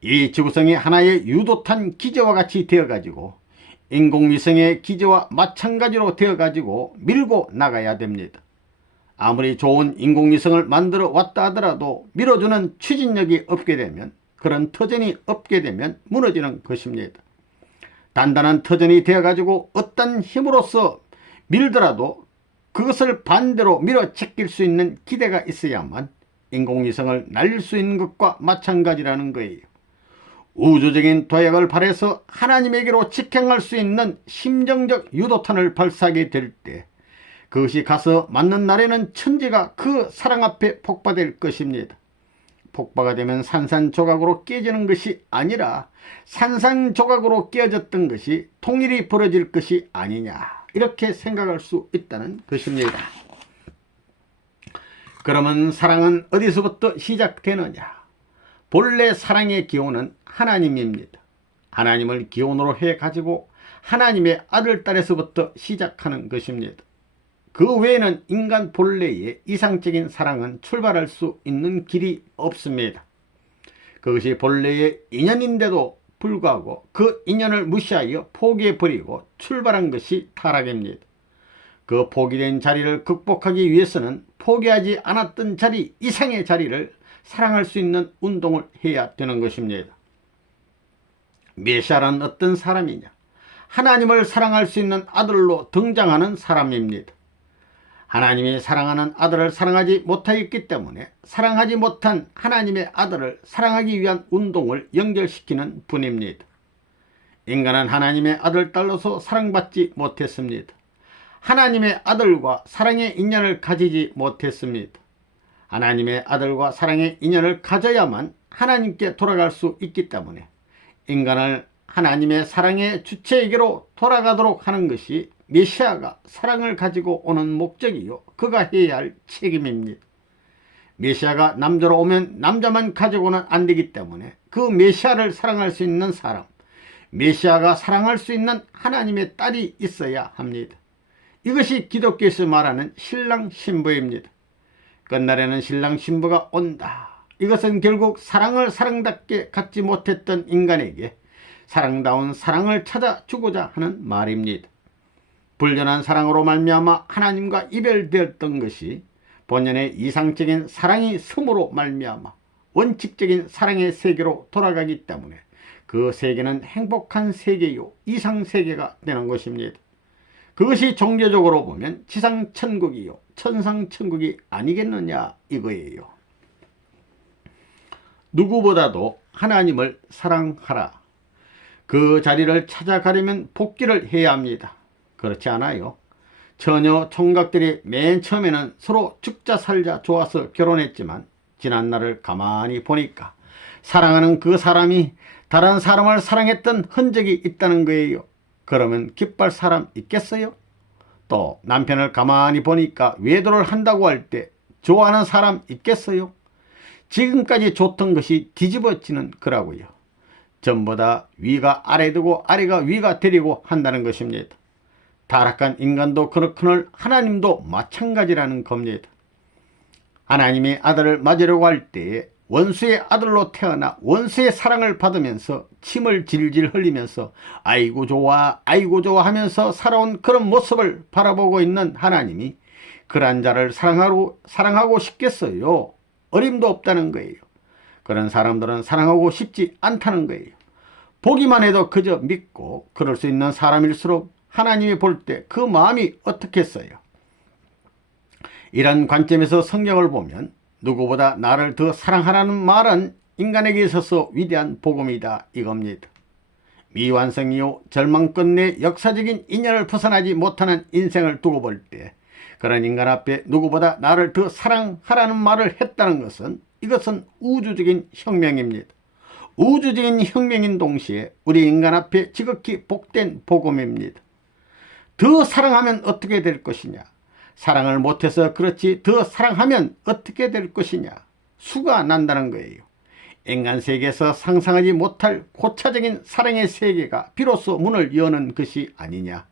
이 지구성이 하나의 유도탄 기제와 같이 되어가지고 인공위성의 기제와 마찬가지로 되어가지고 밀고 나가야 됩니다. 아무리 좋은 인공위성을 만들어 왔다 하더라도 밀어주는 추진력이 없게 되면, 그런 터전이 없게 되면 무너지는 것입니다. 단단한 터전이 되어가지고 어떤 힘으로써 밀더라도 그것을 반대로 밀어제낄 수 있는 기대가 있어야만 인공위성을 날릴 수 있는 것과 마찬가지라는 거예요. 우주적인 도약을 발해서 하나님에게로 직행할 수 있는 심정적 유도탄을 발사하게 될 때 그것이 가서 맞는 날에는 천지가 그 사랑 앞에 폭파될 것입니다. 폭파가 되면 산산조각으로 깨지는 것이 아니라 산산조각으로 깨어졌던 것이 통일이 벌어질 것이 아니냐, 이렇게 생각할 수 있다는 것입니다. 그러면 사랑은 어디서부터 시작되느냐? 본래 사랑의 기원은 하나님입니다. 하나님을 기원으로 해가지고 하나님의 아들, 딸에서부터 시작하는 것입니다. 그 외에는 인간 본래의 이상적인 사랑은 출발할 수 있는 길이 없습니다. 그것이 본래의 인연인데도 불구하고 그 인연을 무시하여 포기해버리고 출발한 것이 타락입니다. 그 포기된 자리를 극복하기 위해서는 포기하지 않았던 자리 이상의 자리를 사랑할 수 있는 운동을 해야 되는 것입니다. 메시아란 어떤 사람이냐? 하나님을 사랑할 수 있는 아들로 등장하는 사람입니다. 하나님이 사랑하는 아들을 사랑하지 못하였기 때문에 사랑하지 못한 하나님의 아들을 사랑하기 위한 운동을 연결시키는 분입니다. 인간은 하나님의 아들, 딸로서 사랑받지 못했습니다. 하나님의 아들과 사랑의 인연을 가지지 못했습니다. 하나님의 아들과 사랑의 인연을 가져야만 하나님께 돌아갈 수 있기 때문에 인간을 하나님의 사랑의 주체에게로 돌아가도록 하는 것이 메시아가 사랑을 가지고 오는 목적이요, 그가 해야 할 책임입니다. 메시아가 남자로 오면 남자만 가지고는 안 되기 때문에 그 메시아를 사랑할 수 있는 사람, 메시아가 사랑할 수 있는 하나님의 딸이 있어야 합니다. 이것이 기독교에서 말하는 신랑 신부입니다. 끝날에는 신랑 신부가 온다. 이것은 결국 사랑을 사랑답게 갖지 못했던 인간에게 사랑다운 사랑을 찾아주고자 하는 말입니다. 불전한 사랑으로 말미암아 하나님과 이별되었던 것이 본연의 이상적인 사랑이 섬으로 말미암아 원칙적인 사랑의 세계로 돌아가기 때문에 그 세계는 행복한 세계요, 이상세계가 되는 것입니다. 그것이 종교적으로 보면 지상천국이요, 천상천국이 아니겠느냐 이거예요. 누구보다도 하나님을 사랑하라. 그 자리를 찾아가려면 복귀를 해야 합니다. 그렇지 않아요? 처녀 총각들이 맨 처음에는 서로 죽자 살자 좋아서 결혼했지만 지난 날을 가만히 보니까 사랑하는 그 사람이 다른 사람을 사랑했던 흔적이 있다는 거예요. 그러면 기뻐할 사람 있겠어요? 또 남편을 가만히 보니까 외도를 한다고 할 때 좋아하는 사람 있겠어요? 지금까지 좋던 것이 뒤집어지는 거라고요. 전부 다 위가 아래 두고 아래가 위가 되리고 한다는 것입니다. 타락한 인간도 그렇거늘 하나님도 마찬가지라는 겁니다. 하나님의 아들을 맞으려고 할 때에 원수의 아들로 태어나 원수의 사랑을 받으면서 침을 질질 흘리면서 아이고 좋아 아이고 좋아 하면서 살아온 그런 모습을 바라보고 있는 하나님이 그런 자를 사랑하고 싶겠어요? 어림도 없다는 거예요. 그런 사람들은 사랑하고 싶지 않다는 거예요. 보기만 해도 그저 믿고 그럴 수 있는 사람일수록 하나님이 볼 때 그 마음이 어떻겠어요? 이런 관점에서 성경을 보면 누구보다 나를 더 사랑하라는 말은 인간에게 있어서 위대한 복음이다 이겁니다. 미완성이요 절망 끝내 역사적인 인연을 벗어나지 못하는 인생을 두고 볼 때 그런 인간 앞에 누구보다 나를 더 사랑하라는 말을 했다는 것은 이것은 우주적인 혁명입니다. 우주적인 혁명인 동시에 우리 인간 앞에 지극히 복된 복음입니다. 더 사랑하면 어떻게 될 것이냐? 사랑을 못해서 그렇지 더 사랑하면 어떻게 될 것이냐? 수가 난다는 거예요. 인간 세계에서 상상하지 못할 고차적인 사랑의 세계가 비로소 문을 여는 것이 아니냐?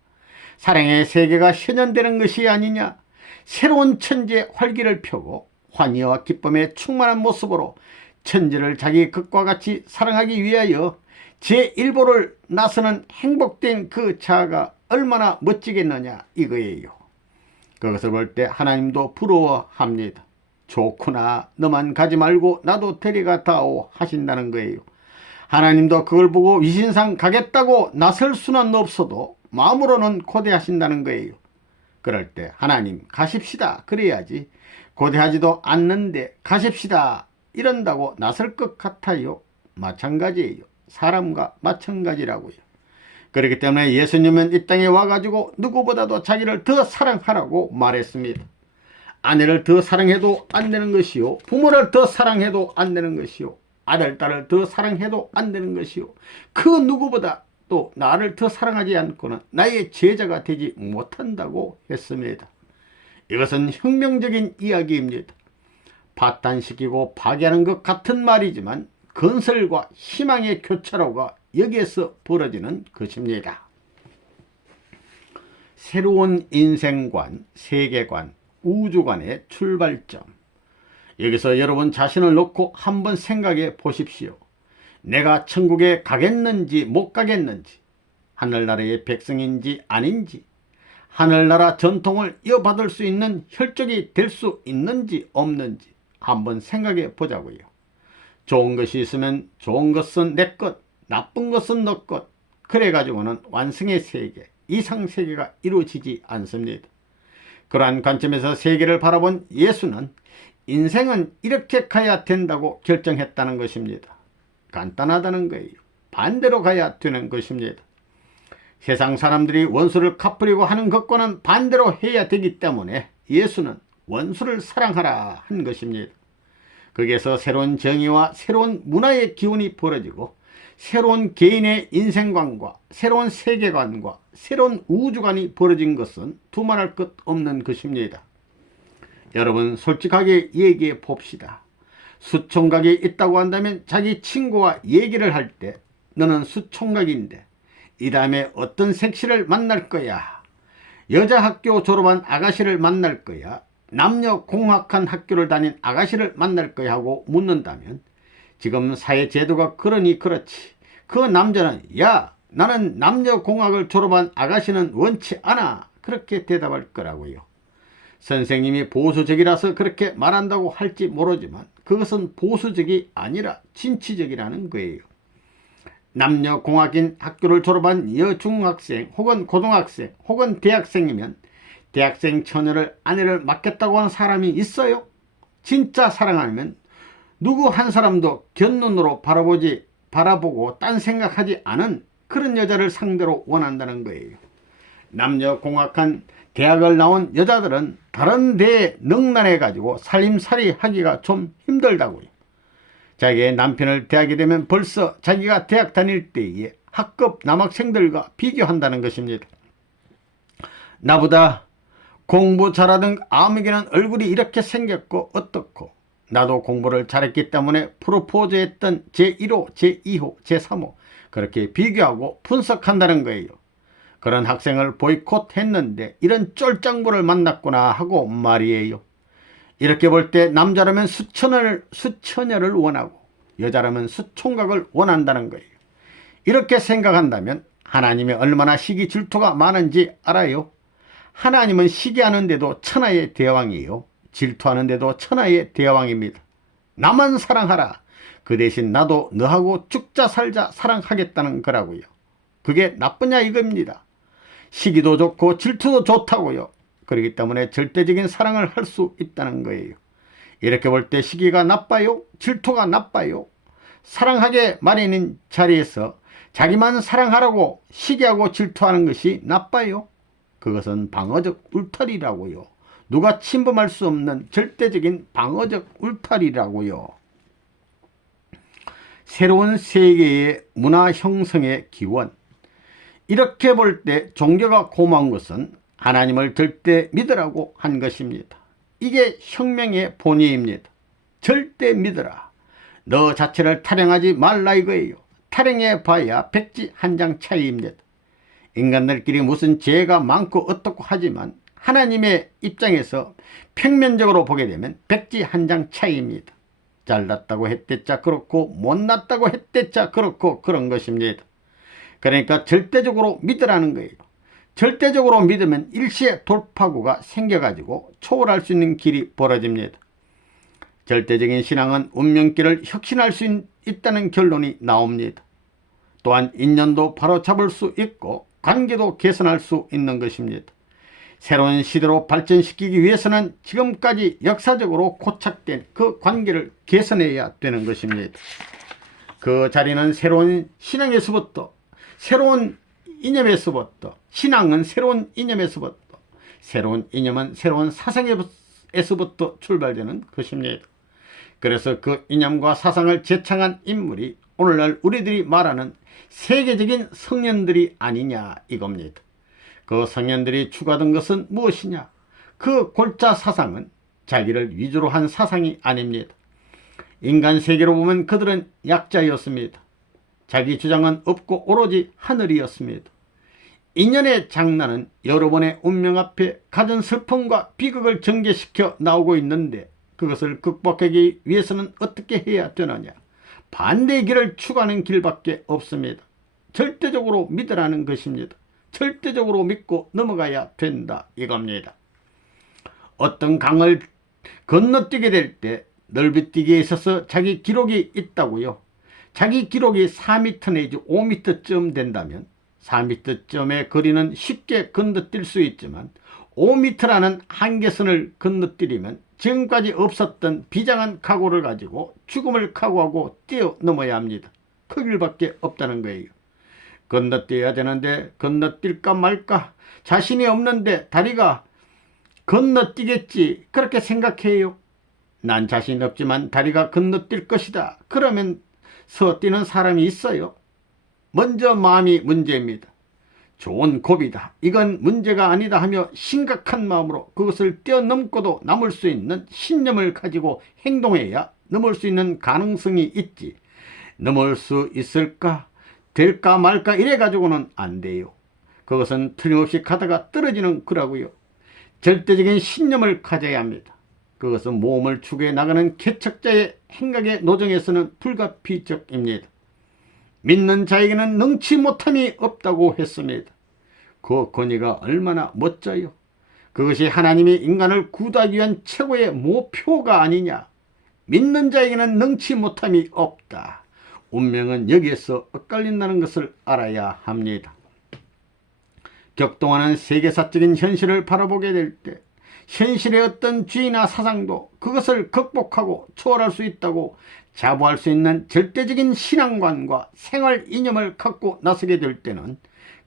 사랑의 세계가 현현되는 것이 아니냐? 새로운 천지의 활기를 펴고 환희와 기쁨에 충만한 모습으로 천지를 자기 것과 같이 사랑하기 위하여 제1보를 나서는 행복된 그 자아가 얼마나 멋지겠느냐 이거예요. 그것을 볼 때 하나님도 부러워합니다. 좋구나 너만 가지 말고 나도 데려가다오 하신다는 거예요. 하나님도 그걸 보고 위신상 가겠다고 나설 수는 없어도 마음으로는 고대하신다는 거예요. 그럴 때 하나님 가십시다 그래야지 고대하지도 않는데 가십시다 이런다고 나설 것 같아요. 마찬가지예요. 사람과 마찬가지라고요. 그렇기 때문에 예수님은 이 땅에 와가지고 누구보다도 자기를 더 사랑하라고 말했습니다. 아내를 더 사랑해도 안 되는 것이요 부모를 더 사랑해도 안 되는 것이요 아들 딸을 더 사랑해도 안 되는 것이요 그 누구보다 또 나를 더 사랑하지 않고는 나의 제자가 되지 못한다고 했습니다. 이것은 혁명적인 이야기입니다. 파탄시키고 파괴하는 것 같은 말이지만 건설과 희망의 교차로가 여기에서 벌어지는 것입니다. 새로운 인생관, 세계관, 우주관의 출발점. 여기서 여러분 자신을 놓고 한번 생각해 보십시오. 내가 천국에 가겠는지 못 가겠는지, 하늘나라의 백성인지 아닌지, 하늘나라 전통을 이어받을 수 있는 혈족이 될 수 있는지 없는지 한번 생각해 보자고요. 좋은 것이 있으면 좋은 것은 내 것, 나쁜 것은 너 것. 그래가지고는 완성의 세계, 이상 세계가 이루어지지 않습니다. 그러한 관점에서 세계를 바라본 예수는 인생은 이렇게 가야 된다고 결정했다는 것입니다. 간단하다는 거예요. 반대로 가야 되는 것입니다. 세상 사람들이 원수를 갚으려고 하는 것과는 반대로 해야 되기 때문에 예수는 원수를 사랑하라 한 것입니다. 거기에서 새로운 정의와 새로운 문화의 기운이 벌어지고 새로운 개인의 인생관과 새로운 세계관과 새로운 우주관이 벌어진 것은 두말할 것 없는 것입니다. 여러분 솔직하게 얘기해 봅시다. 수총각이 있다고 한다면 자기 친구와 얘기를 할 때 너는 수총각인데 이 다음에 어떤 색시를 만날 거야? 여자 학교 졸업한 아가씨를 만날 거야? 남녀 공학한 학교를 다닌 아가씨를 만날 거야 하고 묻는다면 지금 사회제도가 그러니 그렇지. 그 남자는 야 나는 남녀공학을 졸업한 아가씨는 원치 않아 그렇게 대답할 거라고요. 선생님이 보수적이라서 그렇게 말한다고 할지 모르지만 그것은 보수적이 아니라 진취적이라는 거예요. 남녀공학인 학교를 졸업한 여중학생 혹은 고등학생 혹은 대학생이면 대학생 처녀를 아내를 맡겠다고 하는 사람이 있어요? 진짜 사랑하면 누구 한 사람도 곁눈으로 바라보고 딴 생각하지 않은 그런 여자를 상대로 원한다는 거예요. 남녀공학한 대학을 나온 여자들은 다른 데에 능란해가지고 살림살이 하기가 좀 힘들다고요. 자기의 남편을 대하게 되면 벌써 자기가 대학 다닐 때에 학급 남학생들과 비교한다는 것입니다. 나보다 공부 잘하던 아무개는 얼굴이 이렇게 생겼고 어떻고 나도 공부를 잘했기 때문에 프로포즈했던 제1호, 제2호, 제3호 그렇게 비교하고 분석한다는 거예요. 그런 학생을 보이콧했는데 이런 쫄짱부를 만났구나 하고 말이에요. 이렇게 볼 때 남자라면 수처녀를 원하고 여자라면 수총각을 원한다는 거예요. 이렇게 생각한다면 하나님이 얼마나 시기 질투가 많은지 알아요? 하나님은 시기하는데도 천하의 대왕이에요. 질투하는데도 천하의 대왕입니다. 나만 사랑하라. 그 대신 나도 너하고 죽자 살자 사랑하겠다는 거라고요. 그게 나쁘냐 이겁니다. 시기도 좋고 질투도 좋다고요. 그렇기 때문에 절대적인 사랑을 할 수 있다는 거예요. 이렇게 볼 때 시기가 나빠요? 질투가 나빠요? 사랑하게 마련인 자리에서 자기만 사랑하라고 시기하고 질투하는 것이 나빠요? 그것은 방어적 울타리라고요. 누가 침범할 수 없는 절대적인 방어적 울타리라고요. 새로운 세계의 문화 형성의 기원. 이렇게 볼 때 종교가 고마운 것은 하나님을 절대 믿으라고 한 것입니다. 이게 혁명의 본의입니다. 절대 믿으라. 너 자체를 타령하지 말라 이거예요. 타령해 봐야 백지 한 장 차이입니다. 인간들끼리 무슨 죄가 많고 어떻고 하지만 하나님의 입장에서 평면적으로 보게 되면 백지 한 장 차이입니다. 잘났다고 했댔자 그렇고 못났다고 했댔자 그렇고 그런 것입니다. 그러니까 절대적으로 믿으라는 거예요. 절대적으로 믿으면 일시에 돌파구가 생겨가지고 초월할 수 있는 길이 벌어집니다. 절대적인 신앙은 운명길을 혁신할 수 있다는 결론이 나옵니다. 또한 인연도 바로잡을 수 있고 관계도 개선할 수 있는 것입니다. 새로운 시대로 발전시키기 위해서는 지금까지 역사적으로 고착된 그 관계를 개선해야 되는 것입니다. 그 자리는 새로운 신앙에서부터, 새로운 이념에서부터, 신앙은 새로운 이념에서부터, 새로운 이념은 새로운 사상에서부터 출발되는 것입니다. 그래서 그 이념과 사상을 제창한 인물이 오늘날 우리들이 말하는 세계적인 성현들이 아니냐 이겁니다. 그 성현들이 추구하던 것은 무엇이냐? 그 골자 사상은 자기를 위주로 한 사상이 아닙니다. 인간 세계로 보면 그들은 약자였습니다. 자기 주장은 없고 오로지 하늘이었습니다. 인연의 장난은 여러분의 운명 앞에 가진 슬픔과 비극을 전개시켜 나오고 있는데 그것을 극복하기 위해서는 어떻게 해야 되느냐? 반대의 길을 추구하는 길밖에 없습니다. 절대적으로 믿으라는 것입니다. 절대적으로 믿고 넘어가야 된다 이겁니다. 어떤 강을 건너뛰게 될 때 넓이뛰기에 있어서 자기 기록이 있다고요. 자기 기록이 4m 내지 5m쯤 된다면 4m쯤의 거리는 쉽게 건너뛸 수 있지만 5m라는 한계선을 건너뛰려면 지금까지 없었던 비장한 각오를 가지고 죽음을 각오하고 뛰어넘어야 합니다. 그 길밖에 없다는 거예요. 건너뛰어야 되는데 건너뛸까 말까 자신이 없는데 다리가 건너뛰겠지 그렇게 생각해요. 난 자신 없지만 다리가 건너뛸 것이다. 그러면서 뛰는 사람이 있어요. 먼저 마음이 문제입니다. 좋은 고비다. 이건 문제가 아니다 하며 심각한 마음으로 그것을 뛰어넘고도 남을 수 있는 신념을 가지고 행동해야 넘을 수 있는 가능성이 있지. 넘을 수 있을까? 될까 말까 이래 가지고는 안 돼요. 그것은 틀림없이 가다가 떨어지는 거라고요. 절대적인 신념을 가져야 합니다. 그것은 모험을 추구해 나가는 개척자의 행각의 노정에서는 불가피적입니다. 믿는 자에게는 능치 못함이 없다고 했습니다. 그 권위가 얼마나 멋져요. 그것이 하나님이 인간을 구하기 위한 최고의 목표가 아니냐. 믿는 자에게는 능치 못함이 없다. 운명은 여기에서 엇갈린다는 것을 알아야 합니다. 격동하는 세계사적인 현실을 바라보게 될 때 현실의 어떤 주의나 사상도 그것을 극복하고 초월할 수 있다고 자부할 수 있는 절대적인 신앙관과 생활 이념을 갖고 나서게 될 때는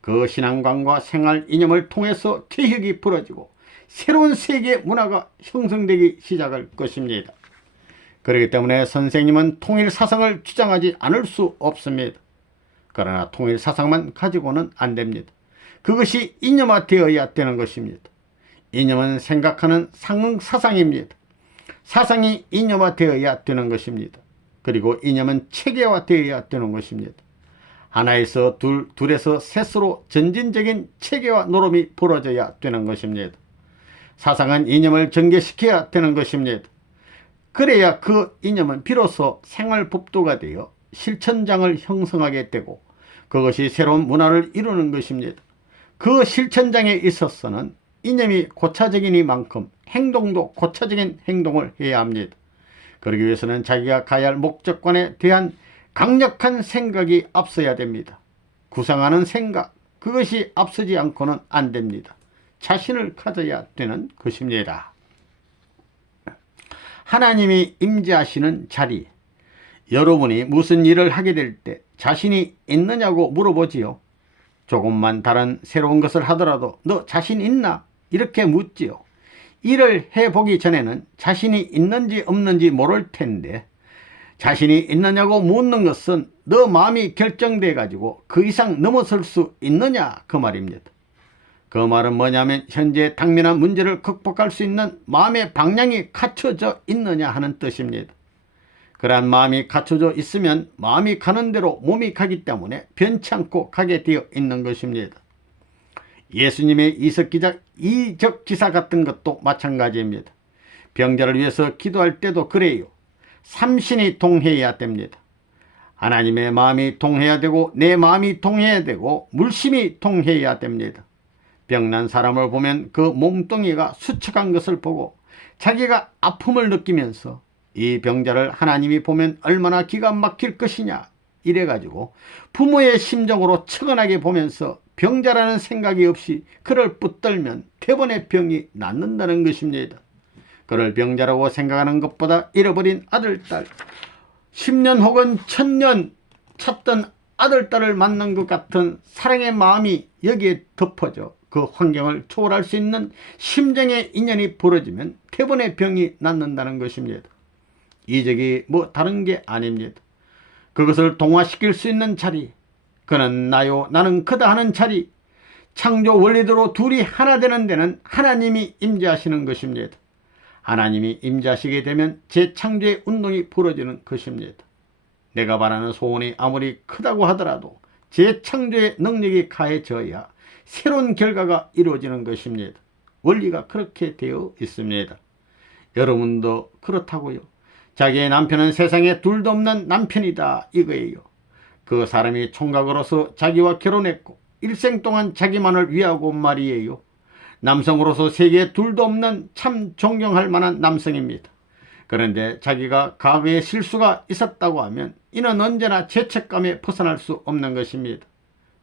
그 신앙관과 생활 이념을 통해서 개혁이 벌어지고 새로운 세계 문화가 형성되기 시작할 것입니다. 그렇기 때문에 선생님은 통일 사상을 주장하지 않을 수 없습니다. 그러나 통일 사상만 가지고는 안 됩니다. 그것이 이념화되어야 되는 것입니다. 이념은 생각하는 상응 사상입니다. 사상이 이념화되어야 되는 것입니다. 그리고 이념은 체계화되어야 되는 것입니다. 하나에서 둘에서 셋으로 전진적인 체계화 노름이 벌어져야 되는 것입니다. 사상한 이념을 전개시켜야 되는 것입니다. 그래야 그 이념은 비로소 생활법도가 되어 실천장을 형성하게 되고 그것이 새로운 문화를 이루는 것입니다. 그 실천장에 있어서는 이념이 고차적이니만큼 행동도 고차적인 행동을 해야 합니다. 그러기 위해서는 자기가 가야 할 목적관에 대한 강력한 생각이 앞서야 됩니다. 구상하는 생각, 그것이 앞서지 않고는 안 됩니다. 자신을 가져야 되는 것입니다. 하나님이 임재하시는 자리, 여러분이 무슨 일을 하게 될 때 자신이 있느냐고 물어보지요. 조금만 다른 새로운 것을 하더라도 너 자신 있나? 이렇게 묻지요. 일을 해보기 전에는 자신이 있는지 없는지 모를 텐데 자신이 있느냐고 묻는 것은 너 마음이 결정돼 가지고 그 이상 넘어설 수 있느냐 그 말입니다. 그 말은 뭐냐면 현재 당면한 문제를 극복할 수 있는 마음의 방향이 갖춰져 있느냐 하는 뜻입니다. 그러한 마음이 갖춰져 있으면 마음이 가는 대로 몸이 가기 때문에 변치 않고 가게 되어 있는 것입니다. 예수님의 이적 기사 같은 것도 마찬가지입니다. 병자를 위해서 기도할 때도 그래요. 삼신이 동해야 됩니다. 하나님의 마음이 동해야 되고 내 마음이 동해야 되고 물심이 동해야 됩니다. 병난 사람을 보면 그 몸뚱이가 수척한 것을 보고 자기가 아픔을 느끼면서 이 병자를 하나님이 보면 얼마나 기가 막힐 것이냐 이래가지고 부모의 심정으로 측은하게 보면서 병자라는 생각이 없이 그를 붙들면 대번에 병이 낫는다는 것입니다. 그를 병자라고 생각하는 것보다 잃어버린 아들, 딸, 10년 혹은 1000년 찾던 아들, 딸을 만난 것 같은 사랑의 마음이 여기에 덮어져 그 환경을 초월할 수 있는 심정의 인연이 벌어지면 대번에 병이 낫는다는 것입니다. 이적이 뭐 다른 게 아닙니다. 그것을 동화시킬 수 있는 자리, 그는 나요 나는 그다 하는 자리, 창조 원리대로 둘이 하나 되는 데는 하나님이 임재하시는 것입니다. 하나님이 임재하시게 되면 재창조의 운동이 벌어지는 것입니다. 내가 바라는 소원이 아무리 크다고 하더라도 재창조의 능력이 가해져야 새로운 결과가 이루어지는 것입니다. 원리가 그렇게 되어 있습니다. 여러분도 그렇다고요. 자기의 남편은 세상에 둘도 없는 남편이다 이거예요. 그 사람이 총각으로서 자기와 결혼했고 일생 동안 자기만을 위하고 말이에요. 남성으로서 세계에 둘도 없는 참 존경할 만한 남성입니다. 그런데 자기가 과거에 실수가 있었다고 하면 이는 언제나 죄책감에 벗어날 수 없는 것입니다.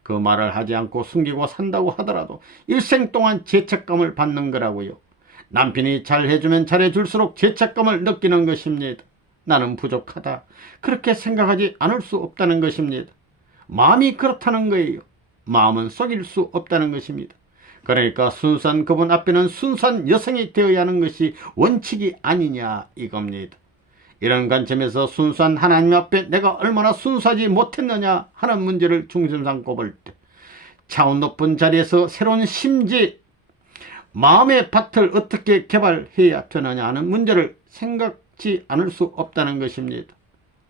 그 말을 하지 않고 숨기고 산다고 하더라도 일생 동안 죄책감을 받는 거라고요. 남편이 잘해주면 잘해줄수록 죄책감을 느끼는 것입니다. 나는 부족하다. 그렇게 생각하지 않을 수 없다는 것입니다. 마음이 그렇다는 거예요. 마음은 속일 수 없다는 것입니다. 그러니까 순수한 그분 앞에는 순수한 여성이 되어야 하는 것이 원칙이 아니냐 이겁니다. 이런 관점에서 순수한 하나님 앞에 내가 얼마나 순수하지 못했느냐 하는 문제를 중심 삼고 볼 때 차원 높은 자리에서 새로운 심지, 마음의 밭을 어떻게 개발해야 되느냐 하는 문제를 생각지 않을 수 없다는 것입니다.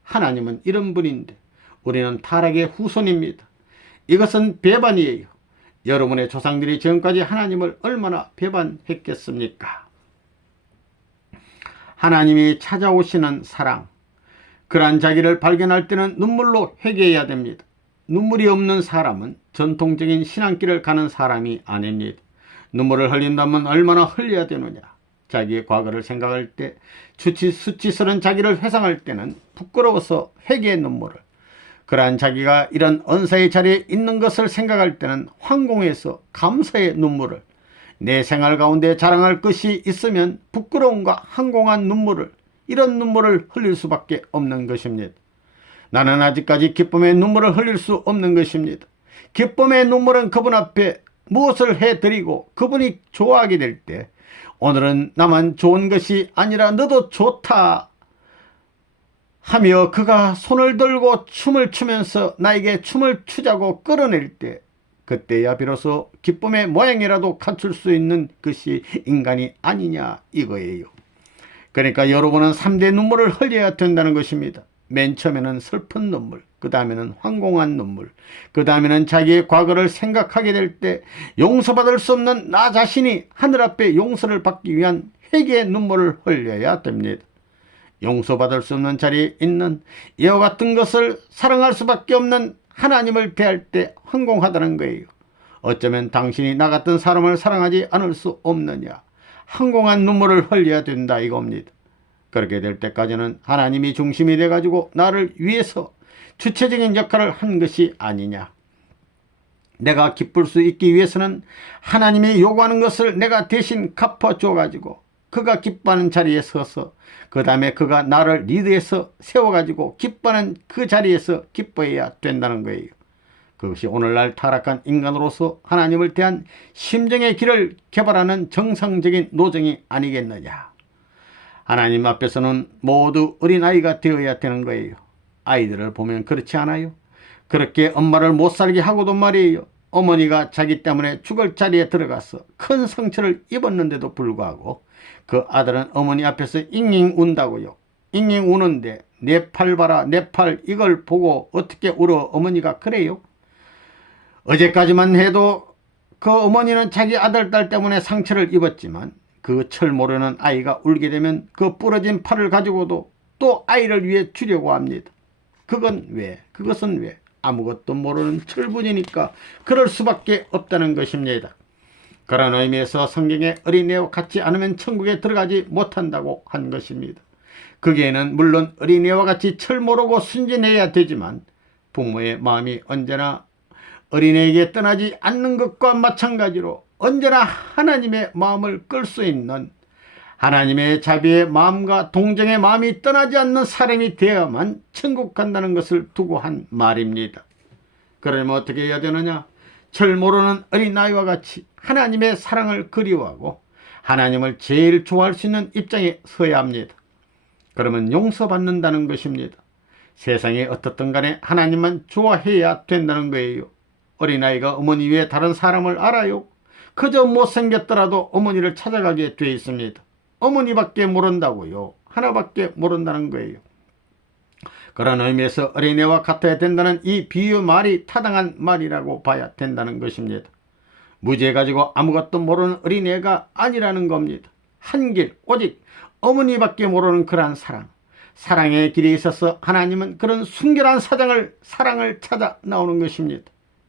하나님은 이런 분인데 우리는 타락의 후손입니다. 이것은 배반이에요. 여러분의 조상들이 지금까지 하나님을 얼마나 배반했겠습니까? 하나님이 찾아오시는 사랑, 그러한 자기를 발견할 때는 눈물로 회개해야 됩니다. 눈물이 없는 사람은 전통적인 신앙길을 가는 사람이 아닙니다. 눈물을 흘린다면 얼마나 흘려야 되느냐. 자기의 과거를 생각할 때 수치스러운 자기를 회상할 때는 부끄러워서 회개의 눈물을, 그러한 자기가 이런 언사의 자리에 있는 것을 생각할 때는 황공에서 감사의 눈물을, 내 생활 가운데 자랑할 것이 있으면 부끄러움과 황공한 눈물을, 이런 눈물을 흘릴 수밖에 없는 것입니다. 나는 아직까지 기쁨의 눈물을 흘릴 수 없는 것입니다. 기쁨의 눈물은 그분 앞에 무엇을 해드리고 그분이 좋아하게 될 때 오늘은 나만 좋은 것이 아니라 너도 좋다 하며 그가 손을 들고 춤을 추면서 나에게 춤을 추자고 끌어낼 때 그때야 비로소 기쁨의 모양이라도 갖출 수 있는 것이 인간이 아니냐 이거예요. 그러니까 여러분은 3대 눈물을 흘려야 된다는 것입니다. 맨 처음에는 슬픈 눈물, 그 다음에는 황공한 눈물, 그 다음에는 자기의 과거를 생각하게 될 때 용서받을 수 없는 나 자신이 하늘 앞에 용서를 받기 위한 회개의 눈물을 흘려야 됩니다. 용서받을 수 없는 자리에 있는 이와 같은 것을 사랑할 수밖에 없는 하나님을 대할 때 황공하다는 거예요. 어쩌면 당신이 나 같은 사람을 사랑하지 않을 수 없느냐. 황공한 눈물을 흘려야 된다 이겁니다. 그렇게 될 때까지는 하나님이 중심이 돼가지고 나를 위해서 주체적인 역할을 한 것이 아니냐. 내가 기쁠 수 있기 위해서는 하나님이 요구하는 것을 내가 대신 갚아줘가지고 그가 기뻐하는 자리에 서서 그 다음에 그가 나를 리드해서 세워가지고 기뻐하는 그 자리에서 기뻐해야 된다는 거예요. 그것이 오늘날 타락한 인간으로서 하나님을 대한 심정의 길을 개발하는 정상적인 노정이 아니겠느냐. 하나님 앞에서는 모두 어린아이가 되어야 되는 거예요. 아이들을 보면 그렇지 않아요? 그렇게 엄마를 못 살게 하고도 말이에요. 어머니가 자기 때문에 죽을 자리에 들어가서 큰 상처를 입었는데도 불구하고 그 아들은 어머니 앞에서 잉잉 운다고요. 잉잉 우는데 내 팔 봐라 내 팔 이걸 보고 어떻게 울어 어머니가 그래요? 어제까지만 해도 그 어머니는 자기 아들 딸 때문에 상처를 입었지만 그 철 모르는 아이가 울게 되면 그 부러진 팔을 가지고도 또 아이를 위해 주려고 합니다. 그건 왜? 그것은 왜? 아무것도 모르는 철분이니까 그럴 수밖에 없다는 것입니다. 그런 의미에서 성경에 어린애와 같지 않으면 천국에 들어가지 못한다고 한 것입니다. 거기에는 물론 어린애와 같이 철 모르고 순진해야 되지만 부모의 마음이 언제나 어린애에게 떠나지 않는 것과 마찬가지로 언제나 하나님의 마음을 끌 수 있는 하나님의 자비의 마음과 동정의 마음이 떠나지 않는 사람이 되어야만 천국 간다는 것을 두고 한 말입니다. 그러면 어떻게 해야 되느냐? 철 모르는 어린아이와 같이 하나님의 사랑을 그리워하고 하나님을 제일 좋아할 수 있는 입장에 서야 합니다. 그러면 용서받는다는 것입니다. 세상에 어떻든 간에 하나님만 좋아해야 된다는 거예요. 어린아이가 어머니 외에 다른 사람을 알아요? 그저 못생겼더라도 어머니를 찾아가게 돼 있습니다. 어머니밖에 모른다고요. 하나밖에 모른다는 거예요. 그런 의미에서 어린애와 같아야 된다는 이 비유 말이 타당한 말이라고 봐야 된다는 것입니다. 무죄 가지고 아무것도 모르는 어린애가 아니라는 겁니다. 한 길 오직 어머니밖에 모르는 그러한 사랑. 사랑의 길에 있어서 하나님은 그런 순결한 사랑을 찾아 나오는 것입니다.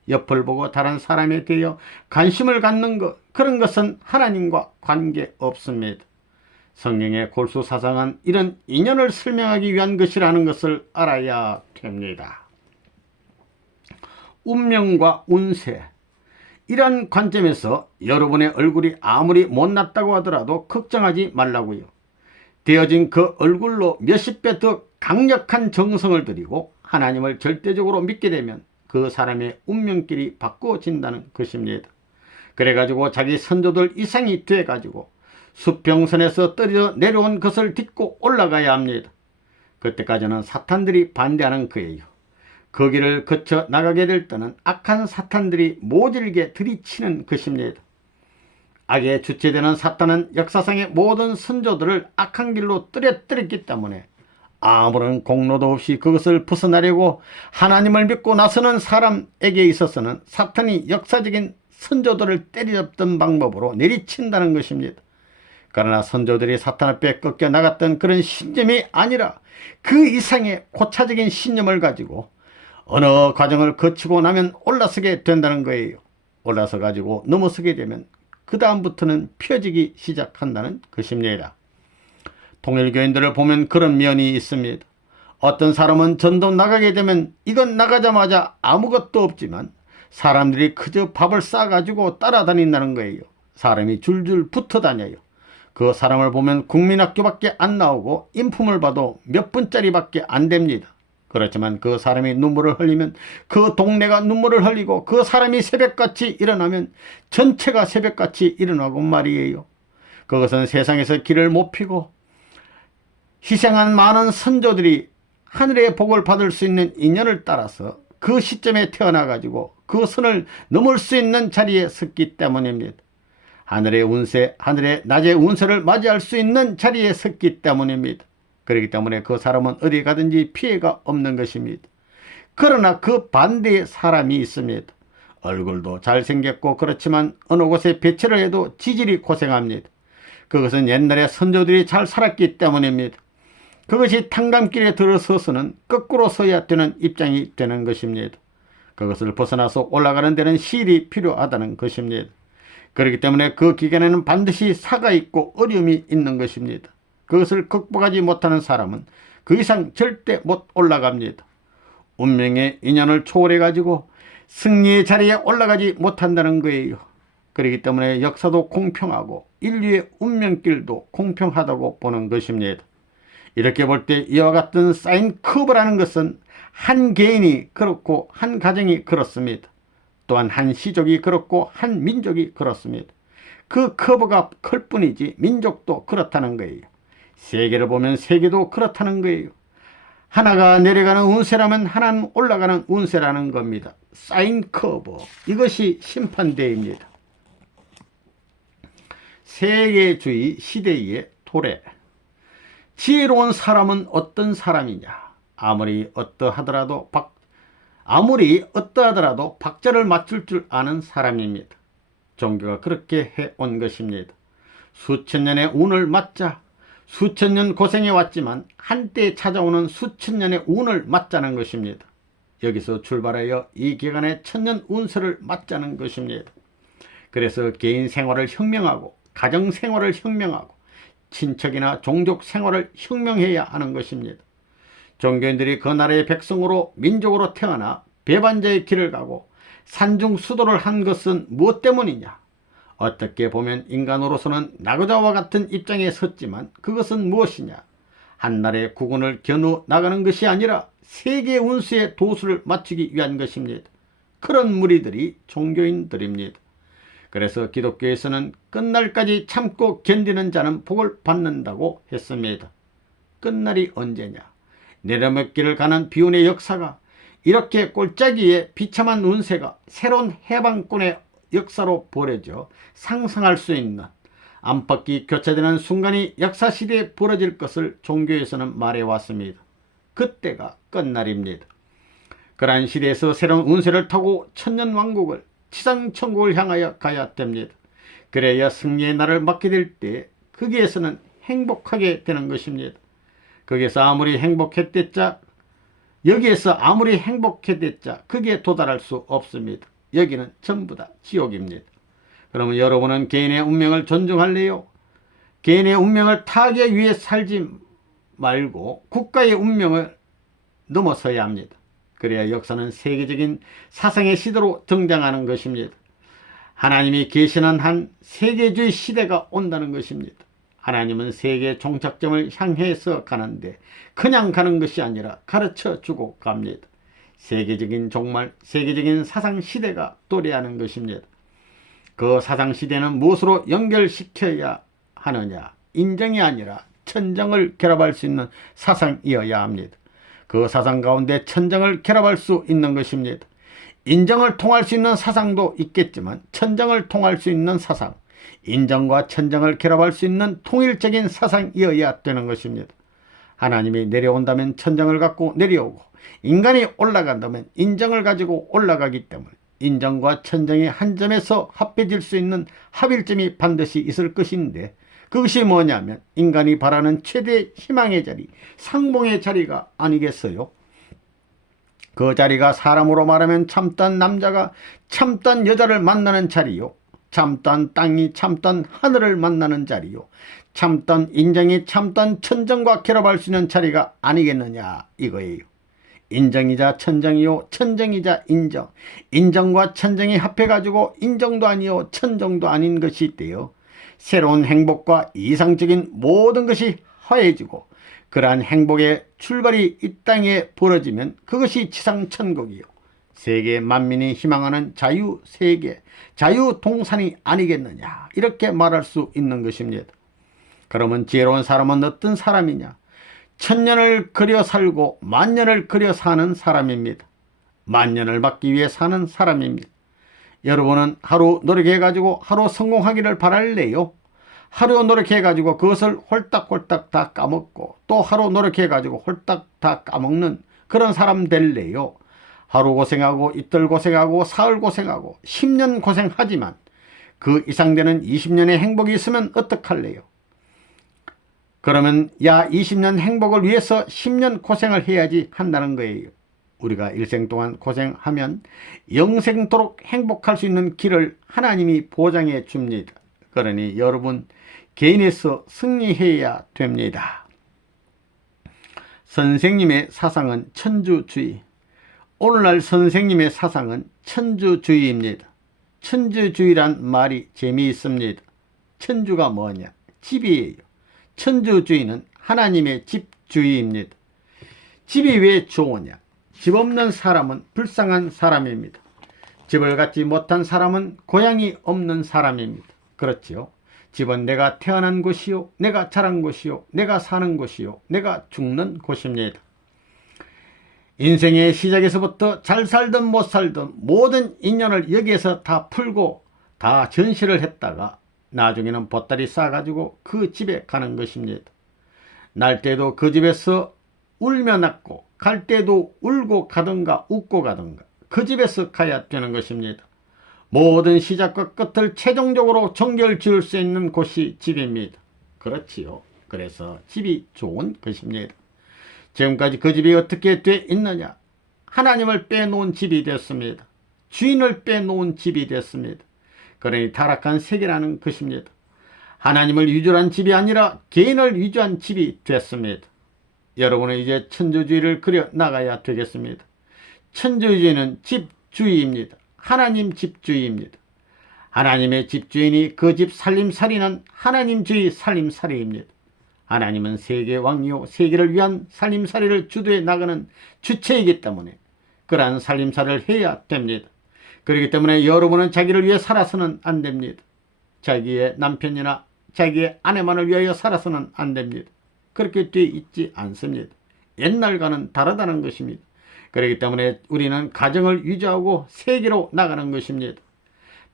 옆을 보고 다른 사람에 대해 관심을 갖는 것, 그런 것은 하나님과 관계없습니다. 성경의 골수사상은 이런 인연을 설명하기 위한 것이라는 것을 알아야 됩니다. 운명과 운세, 이런 관점에서 여러분의 얼굴이 아무리 못났다고 하더라도 걱정하지 말라고요. 되어진 그 얼굴로 몇십 배 더 강력한 정성을 들이고 하나님을 절대적으로 믿게 되면 그 사람의 운명길이 바꿔진다는 것입니다. 그래가지고 자기 선조들 이상이 돼가지고 수평선에서 떨어져 내려온 것을 딛고 올라가야 합니다. 그때까지는 사탄들이 반대하는 거예요. 거기를 거쳐 나가게 될 때는 악한 사탄들이 모질게 들이치는 것입니다. 악의 주체되는 사탄은 역사상의 모든 선조들을 악한 길로 떨어뜨렸기 때문에 아무런 공로도 없이 그것을 벗어나려고 하나님을 믿고 나서는 사람에게 있어서는 사탄이 역사적인 선조들을 때려잡던 방법으로 내리친다는 것입니다. 그러나 선조들이 사탄 앞에 꺾여 나갔던 그런 신념이 아니라 그 이상의 고차적인 신념을 가지고 어느 과정을 거치고 나면 올라서게 된다는 거예요. 올라서 가지고 넘어서게 되면 그 다음부터는 펴지기 시작한다는 것입니다. 통일교인들을 보면 그런 면이 있습니다. 어떤 사람은 전도 나가게 되면 이건 나가자마자 아무것도 없지만 사람들이 그저 밥을 싸가지고 따라다닌다는 거예요. 사람이 줄줄 붙어 다녀요. 그 사람을 보면 국민학교밖에 안 나오고 인품을 봐도 몇 분짜리밖에 안 됩니다. 그렇지만 그 사람이 눈물을 흘리면 그 동네가 눈물을 흘리고 그 사람이 새벽같이 일어나면 전체가 새벽같이 일어나고 말이에요. 그것은 세상에서 길을 못 피고 희생한 많은 선조들이 하늘의 복을 받을 수 있는 인연을 따라서 그 시점에 태어나가지고 그 선을 넘을 수 있는 자리에 섰기 때문입니다. 하늘의 운세, 하늘의 낮의 운세를 맞이할 수 있는 자리에 섰기 때문입니다. 그렇기 때문에 그 사람은 어디 가든지 피해가 없는 것입니다. 그러나 그 반대의 사람이 있습니다. 얼굴도 잘생겼고 그렇지만 어느 곳에 배치를 해도 지질이 고생합니다. 그것은 옛날에 선조들이 잘 살았기 때문입니다. 그것이 탕감길에 들어서서는 거꾸로 서야 되는 입장이 되는 것입니다. 그것을 벗어나서 올라가는 데는 실이 필요하다는 것입니다. 그렇기 때문에 그 기간에는 반드시 사가 있고 어려움이 있는 것입니다. 그것을 극복하지 못하는 사람은 그 이상 절대 못 올라갑니다. 운명의 인연을 초월해 가지고 승리의 자리에 올라가지 못한다는 거예요. 그렇기 때문에 역사도 공평하고 인류의 운명길도 공평하다고 보는 것입니다. 이렇게 볼 때 이와 같은 사인 커브라는 것은 한 개인이 그렇고 한 가정이 그렇습니다. 또한 한 시족이 그렇고 한 민족이 그렇습니다. 그 커브가 클 뿐이지 민족도 그렇다는 거예요. 세계를 보면 세계도 그렇다는 거예요. 하나가 내려가는 운세라면 하나는 올라가는 운세라는 겁니다. 사인 커브, 이것이 심판대입니다. 세계주의 시대의 도래. 지혜로운 사람은 어떤 사람이냐? 아무리 어떠하더라도 박자를 맞출 줄 아는 사람입니다. 종교가 그렇게 해온 것입니다. 수천 년의 운을 맞자, 수천 년 고생해 왔지만 한때 찾아오는 수천 년의 운을 맞자는 것입니다. 여기서 출발하여 이 기간의 천년 운세를 맞자는 것입니다. 그래서 개인 생활을 혁명하고 가정 생활을 혁명하고 친척이나 종족 생활을 혁명해야 하는 것입니다. 종교인들이 그 나라의 백성으로 민족으로 태어나 배반자의 길을 가고 산중수도를 한 것은 무엇 때문이냐? 어떻게 보면 인간으로서는 나그자와 같은 입장에 섰지만 그것은 무엇이냐? 한 나라의 국운을 겨누 나가는 것이 아니라 세계 운수의 도수를 맞추기 위한 것입니다. 그런 무리들이 종교인들입니다. 그래서 기독교에서는 끝날까지 참고 견디는 자는 복을 받는다고 했습니다. 끝날이 언제냐? 내려먹기를 가는 비운의 역사가 이렇게 꼴짜기에 비참한 운세가 새로운 해방꾼의 역사로 벌어져 상상할 수 있는 안팎이 교차되는 순간이 역사시대에 벌어질 것을 종교에서는 말해왔습니다. 그때가 끝날입니다. 그러한 시대에서 새로운 운세를 타고 천년왕국을 지상천국을 향하여 가야 됩니다. 그래야 승리의 날을 맞게 될 때 거기에서는 행복하게 되는 것입니다. 거기에서 아무리 행복했댔자 여기에서 아무리 행복했댔자 거기에 도달할 수 없습니다. 여기는 전부 다 지옥입니다. 그러면 여러분은 개인의 운명을 존중할래요? 개인의 운명을 타기 위해 살지 말고 국가의 운명을 넘어서야 합니다. 그래야 역사는 세계적인 사상의 시대로 등장하는 것입니다. 하나님이 계시는 한 세계주의 시대가 온다는 것입니다. 하나님은 세계 종착점을 향해서 가는데 그냥 가는 것이 아니라 가르쳐주고 갑니다. 세계적인 종말, 세계적인 사상시대가 도래하는 것입니다. 그 사상시대는 무엇으로 연결시켜야 하느냐? 인정이 아니라 천정을 결합할 수 있는 사상이어야 합니다. 그 사상 가운데 천정을 결합할 수 있는 것입니다. 인정을 통할 수 있는 사상도 있겠지만 천정을 통할 수 있는 사상, 인정과 천정을 결합할 수 있는 통일적인 사상이어야 되는 것입니다. 하나님이 내려온다면 천정을 갖고 내려오고 인간이 올라간다면 인정을 가지고 올라가기 때문에 인정과 천정이 한 점에서 합해질 수 있는 합일점이 반드시 있을 것인데 그것이 뭐냐면 인간이 바라는 최대 희망의 자리, 상봉의 자리가 아니겠어요? 그 자리가 사람으로 말하면 참던 남자가 참던 여자를 만나는 자리요, 참던 땅이 참던 하늘을 만나는 자리요, 참던 인정이 참던 천정과 결합할 수 있는 자리가 아니겠느냐 이거예요. 인정이자 천정이요, 천정이자 인정, 인정과 천정이 합해가지고 인정도 아니요 천정도 아닌 것이 있대요. 새로운 행복과 이상적인 모든 것이 화해지고 그러한 행복의 출발이 이 땅에 벌어지면 그것이 지상천국이요, 세계 만민이 희망하는 자유세계, 자유동산이 아니겠느냐 이렇게 말할 수 있는 것입니다. 그러면 지혜로운 사람은 어떤 사람이냐? 천년을 그려 살고 만년을 그려 사는 사람입니다. 만년을 받기 위해 사는 사람입니다. 여러분은 하루 노력해가지고 하루 성공하기를 바랄래요? 하루 노력해가지고 그것을 홀딱홀딱 다 까먹고 또 하루 노력해가지고 홀딱 다 까먹는 그런 사람 될래요? 하루 고생하고 이틀 고생하고 사흘 고생하고 10년 고생하지만 그 이상 되는 20년의 행복이 있으면 어떡할래요? 그러면 야 20년 행복을 위해서 10년 고생을 해야지 한다는 거예요. 우리가 일생 동안 고생하면 영생토록 행복할 수 있는 길을 하나님이 보장해 줍니다. 그러니 여러분 개인에서 승리해야 됩니다. 선생님의 사상은 천주주의. 오늘날 선생님의 사상은 천주주의입니다. 천주주의란 말이 재미있습니다. 천주가 뭐냐? 집이에요. 천주주의는 하나님의 집주의입니다. 집이 왜 좋으냐? 집 없는 사람은 불쌍한 사람입니다. 집을 갖지 못한 사람은 고향이 없는 사람입니다. 그렇지요? 집은 내가 태어난 곳이요, 내가 자란 곳이요, 내가 사는 곳이요, 내가 죽는 곳입니다. 인생의 시작에서부터 잘 살든 못 살든 모든 인연을 여기에서 다 풀고 다 전시를 했다가 나중에는 보따리 싸가지고 그 집에 가는 것입니다. 날 때도 그 집에서 울며 낳고 갈 때도 울고 가든가 웃고 가든가 그 집에서 가야 되는 것입니다. 모든 시작과 끝을 최종적으로 정결 지을 수 있는 곳이 집입니다. 그렇지요. 그래서 집이 좋은 것입니다. 지금까지 그 집이 어떻게 돼 있느냐? 하나님을 빼놓은 집이 됐습니다. 주인을 빼놓은 집이 됐습니다. 그러니 타락한 세계라는 것입니다. 하나님을 위주한 집이 아니라 개인을 위주한 집이 됐습니다. 여러분은 이제 천주주의를 그려 나가야 되겠습니다. 천주주의는 집주의입니다. 하나님 집주의입니다. 하나님의 집주인이 그 집 살림살이는 하나님주의 살림살이입니다. 하나님은 세계 왕이요 세계를 위한 살림살이를 주도해 나가는 주체이기 때문에 그러한 살림살이를 해야 됩니다. 그렇기 때문에 여러분은 자기를 위해 살아서는 안 됩니다. 자기의 남편이나 자기의 아내만을 위하여 살아서는 안 됩니다. 그렇게 돼 있지 않습니다. 옛날과는 다르다는 것입니다. 그렇기 때문에 우리는 가정을 유지하고 세계로 나가는 것입니다.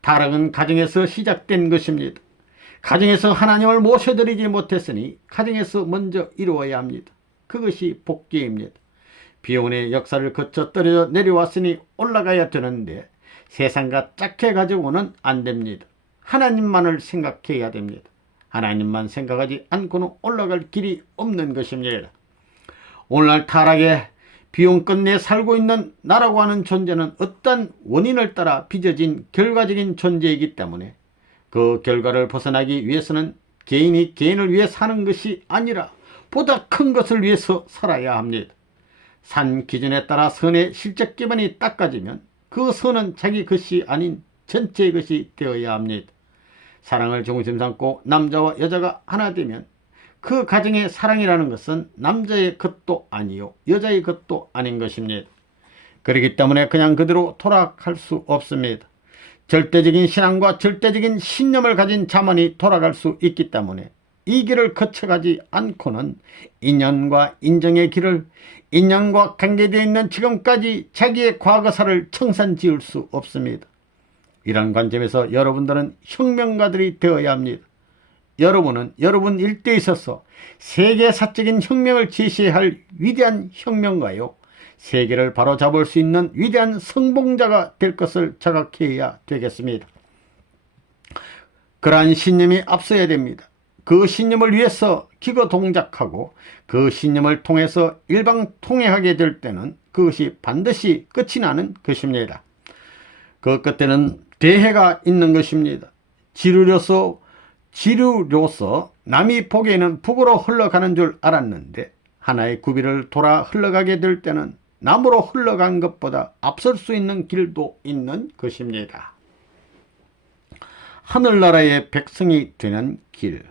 타락은 가정에서 시작된 것입니다. 가정에서 하나님을 모셔드리지 못했으니 가정에서 먼저 이루어야 합니다. 그것이 복귀입니다. 비혼의 역사를 거쳐 떨어져 내려왔으니 올라가야 되는데 세상과 짝해 가지고는 안 됩니다. 하나님만을 생각해야 됩니다. 하나님만 생각하지 않고는 올라갈 길이 없는 것입니다. 오늘날 타락에 비용 끝내 살고 있는 나라고 하는 존재는 어떤 원인을 따라 빚어진 결과적인 존재이기 때문에 그 결과를 벗어나기 위해서는 개인이 개인을 위해 사는 것이 아니라 보다 큰 것을 위해서 살아야 합니다. 산 기준에 따라 선의 실적 기반이 닦아지면 그 선은 자기 것이 아닌 전체의 것이 되어야 합니다. 사랑을 중심 삼고 남자와 여자가 하나 되면 그 가정의 사랑이라는 것은 남자의 것도 아니요 여자의 것도 아닌 것입니다. 그렇기 때문에 그냥 그대로 돌아갈 수 없습니다. 절대적인 신앙과 절대적인 신념을 가진 자만이 돌아갈 수 있기 때문에 이 길을 거쳐가지 않고는 인연과 인정의 길을 인연과 관계되어 있는 지금까지 자기의 과거사를 청산지을 수 없습니다. 이런 관점에서 여러분들은 혁명가들이 되어야 합니다. 여러분은 여러분 일대에 있어서 세계사적인 혁명을 제시해야 할 위대한 혁명가요. 세계를 바로잡을 수 있는 위대한 성봉자가 될 것을 자각해야 되겠습니다. 그러한 신념이 앞서야 됩니다. 그 신념을 위해서 기거동작하고 그 신념을 통해서 일방통행하게 될 때는 그것이 반드시 끝이 나는 것입니다. 그 끝에는 대해가 있는 것입니다. 지류로서 남이 보기에는 북으로 흘러가는 줄 알았는데 하나의 구비를 돌아 흘러가게 될 때는 남으로 흘러간 것보다 앞설 수 있는 길도 있는 것입니다. 하늘나라의 백성이 되는 길.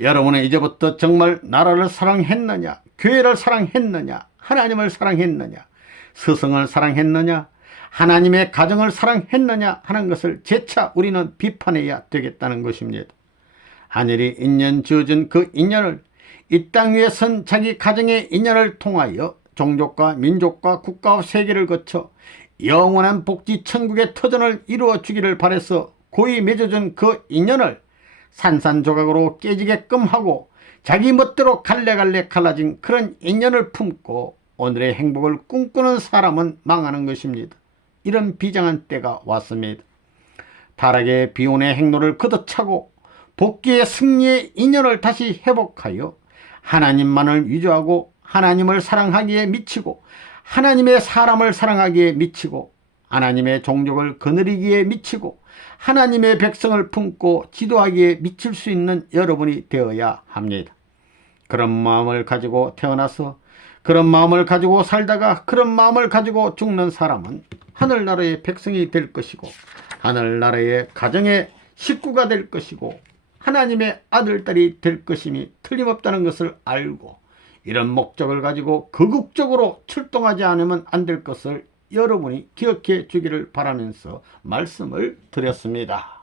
여러분은 이제부터 정말 나라를 사랑했느냐, 교회를 사랑했느냐, 하나님을 사랑했느냐, 스승을 사랑했느냐, 하나님의 가정을 사랑했느냐 하는 것을 재차 우리는 비판해야 되겠다는 것입니다. 하늘이 인연 지어준 그 인연을 이 땅 위에 선 자기 가정의 인연을 통하여 종족과 민족과 국가와 세계를 거쳐 영원한 복지 천국의 터전을 이루어 주기를 바라서 고이 맺어준 그 인연을 산산조각으로 깨지게끔 하고 자기 멋대로 갈래갈래 갈라진 그런 인연을 품고 오늘의 행복을 꿈꾸는 사람은 망하는 것입니다. 이런 비장한 때가 왔습니다. 타락의 비운의 행로를 걷어차고 복귀의 승리의 인연을 다시 회복하여 하나님만을 위조하고 하나님을 사랑하기에 미치고 하나님의 사람을 사랑하기에 미치고 하나님의 종족을 거느리기에 미치고 하나님의 백성을 품고 지도하기에 미칠 수 있는 여러분이 되어야 합니다. 그런 마음을 가지고 태어나서 그런 마음을 가지고 살다가 그런 마음을 가지고 죽는 사람은 하늘나라의 백성이 될 것이고 하늘나라의 가정의 식구가 될 것이고 하나님의 아들딸이 될 것임이 틀림없다는 것을 알고 이런 목적을 가지고 극적으로 출동하지 않으면 안 될 것을 여러분이 기억해 주기를 바라면서 말씀을 드렸습니다.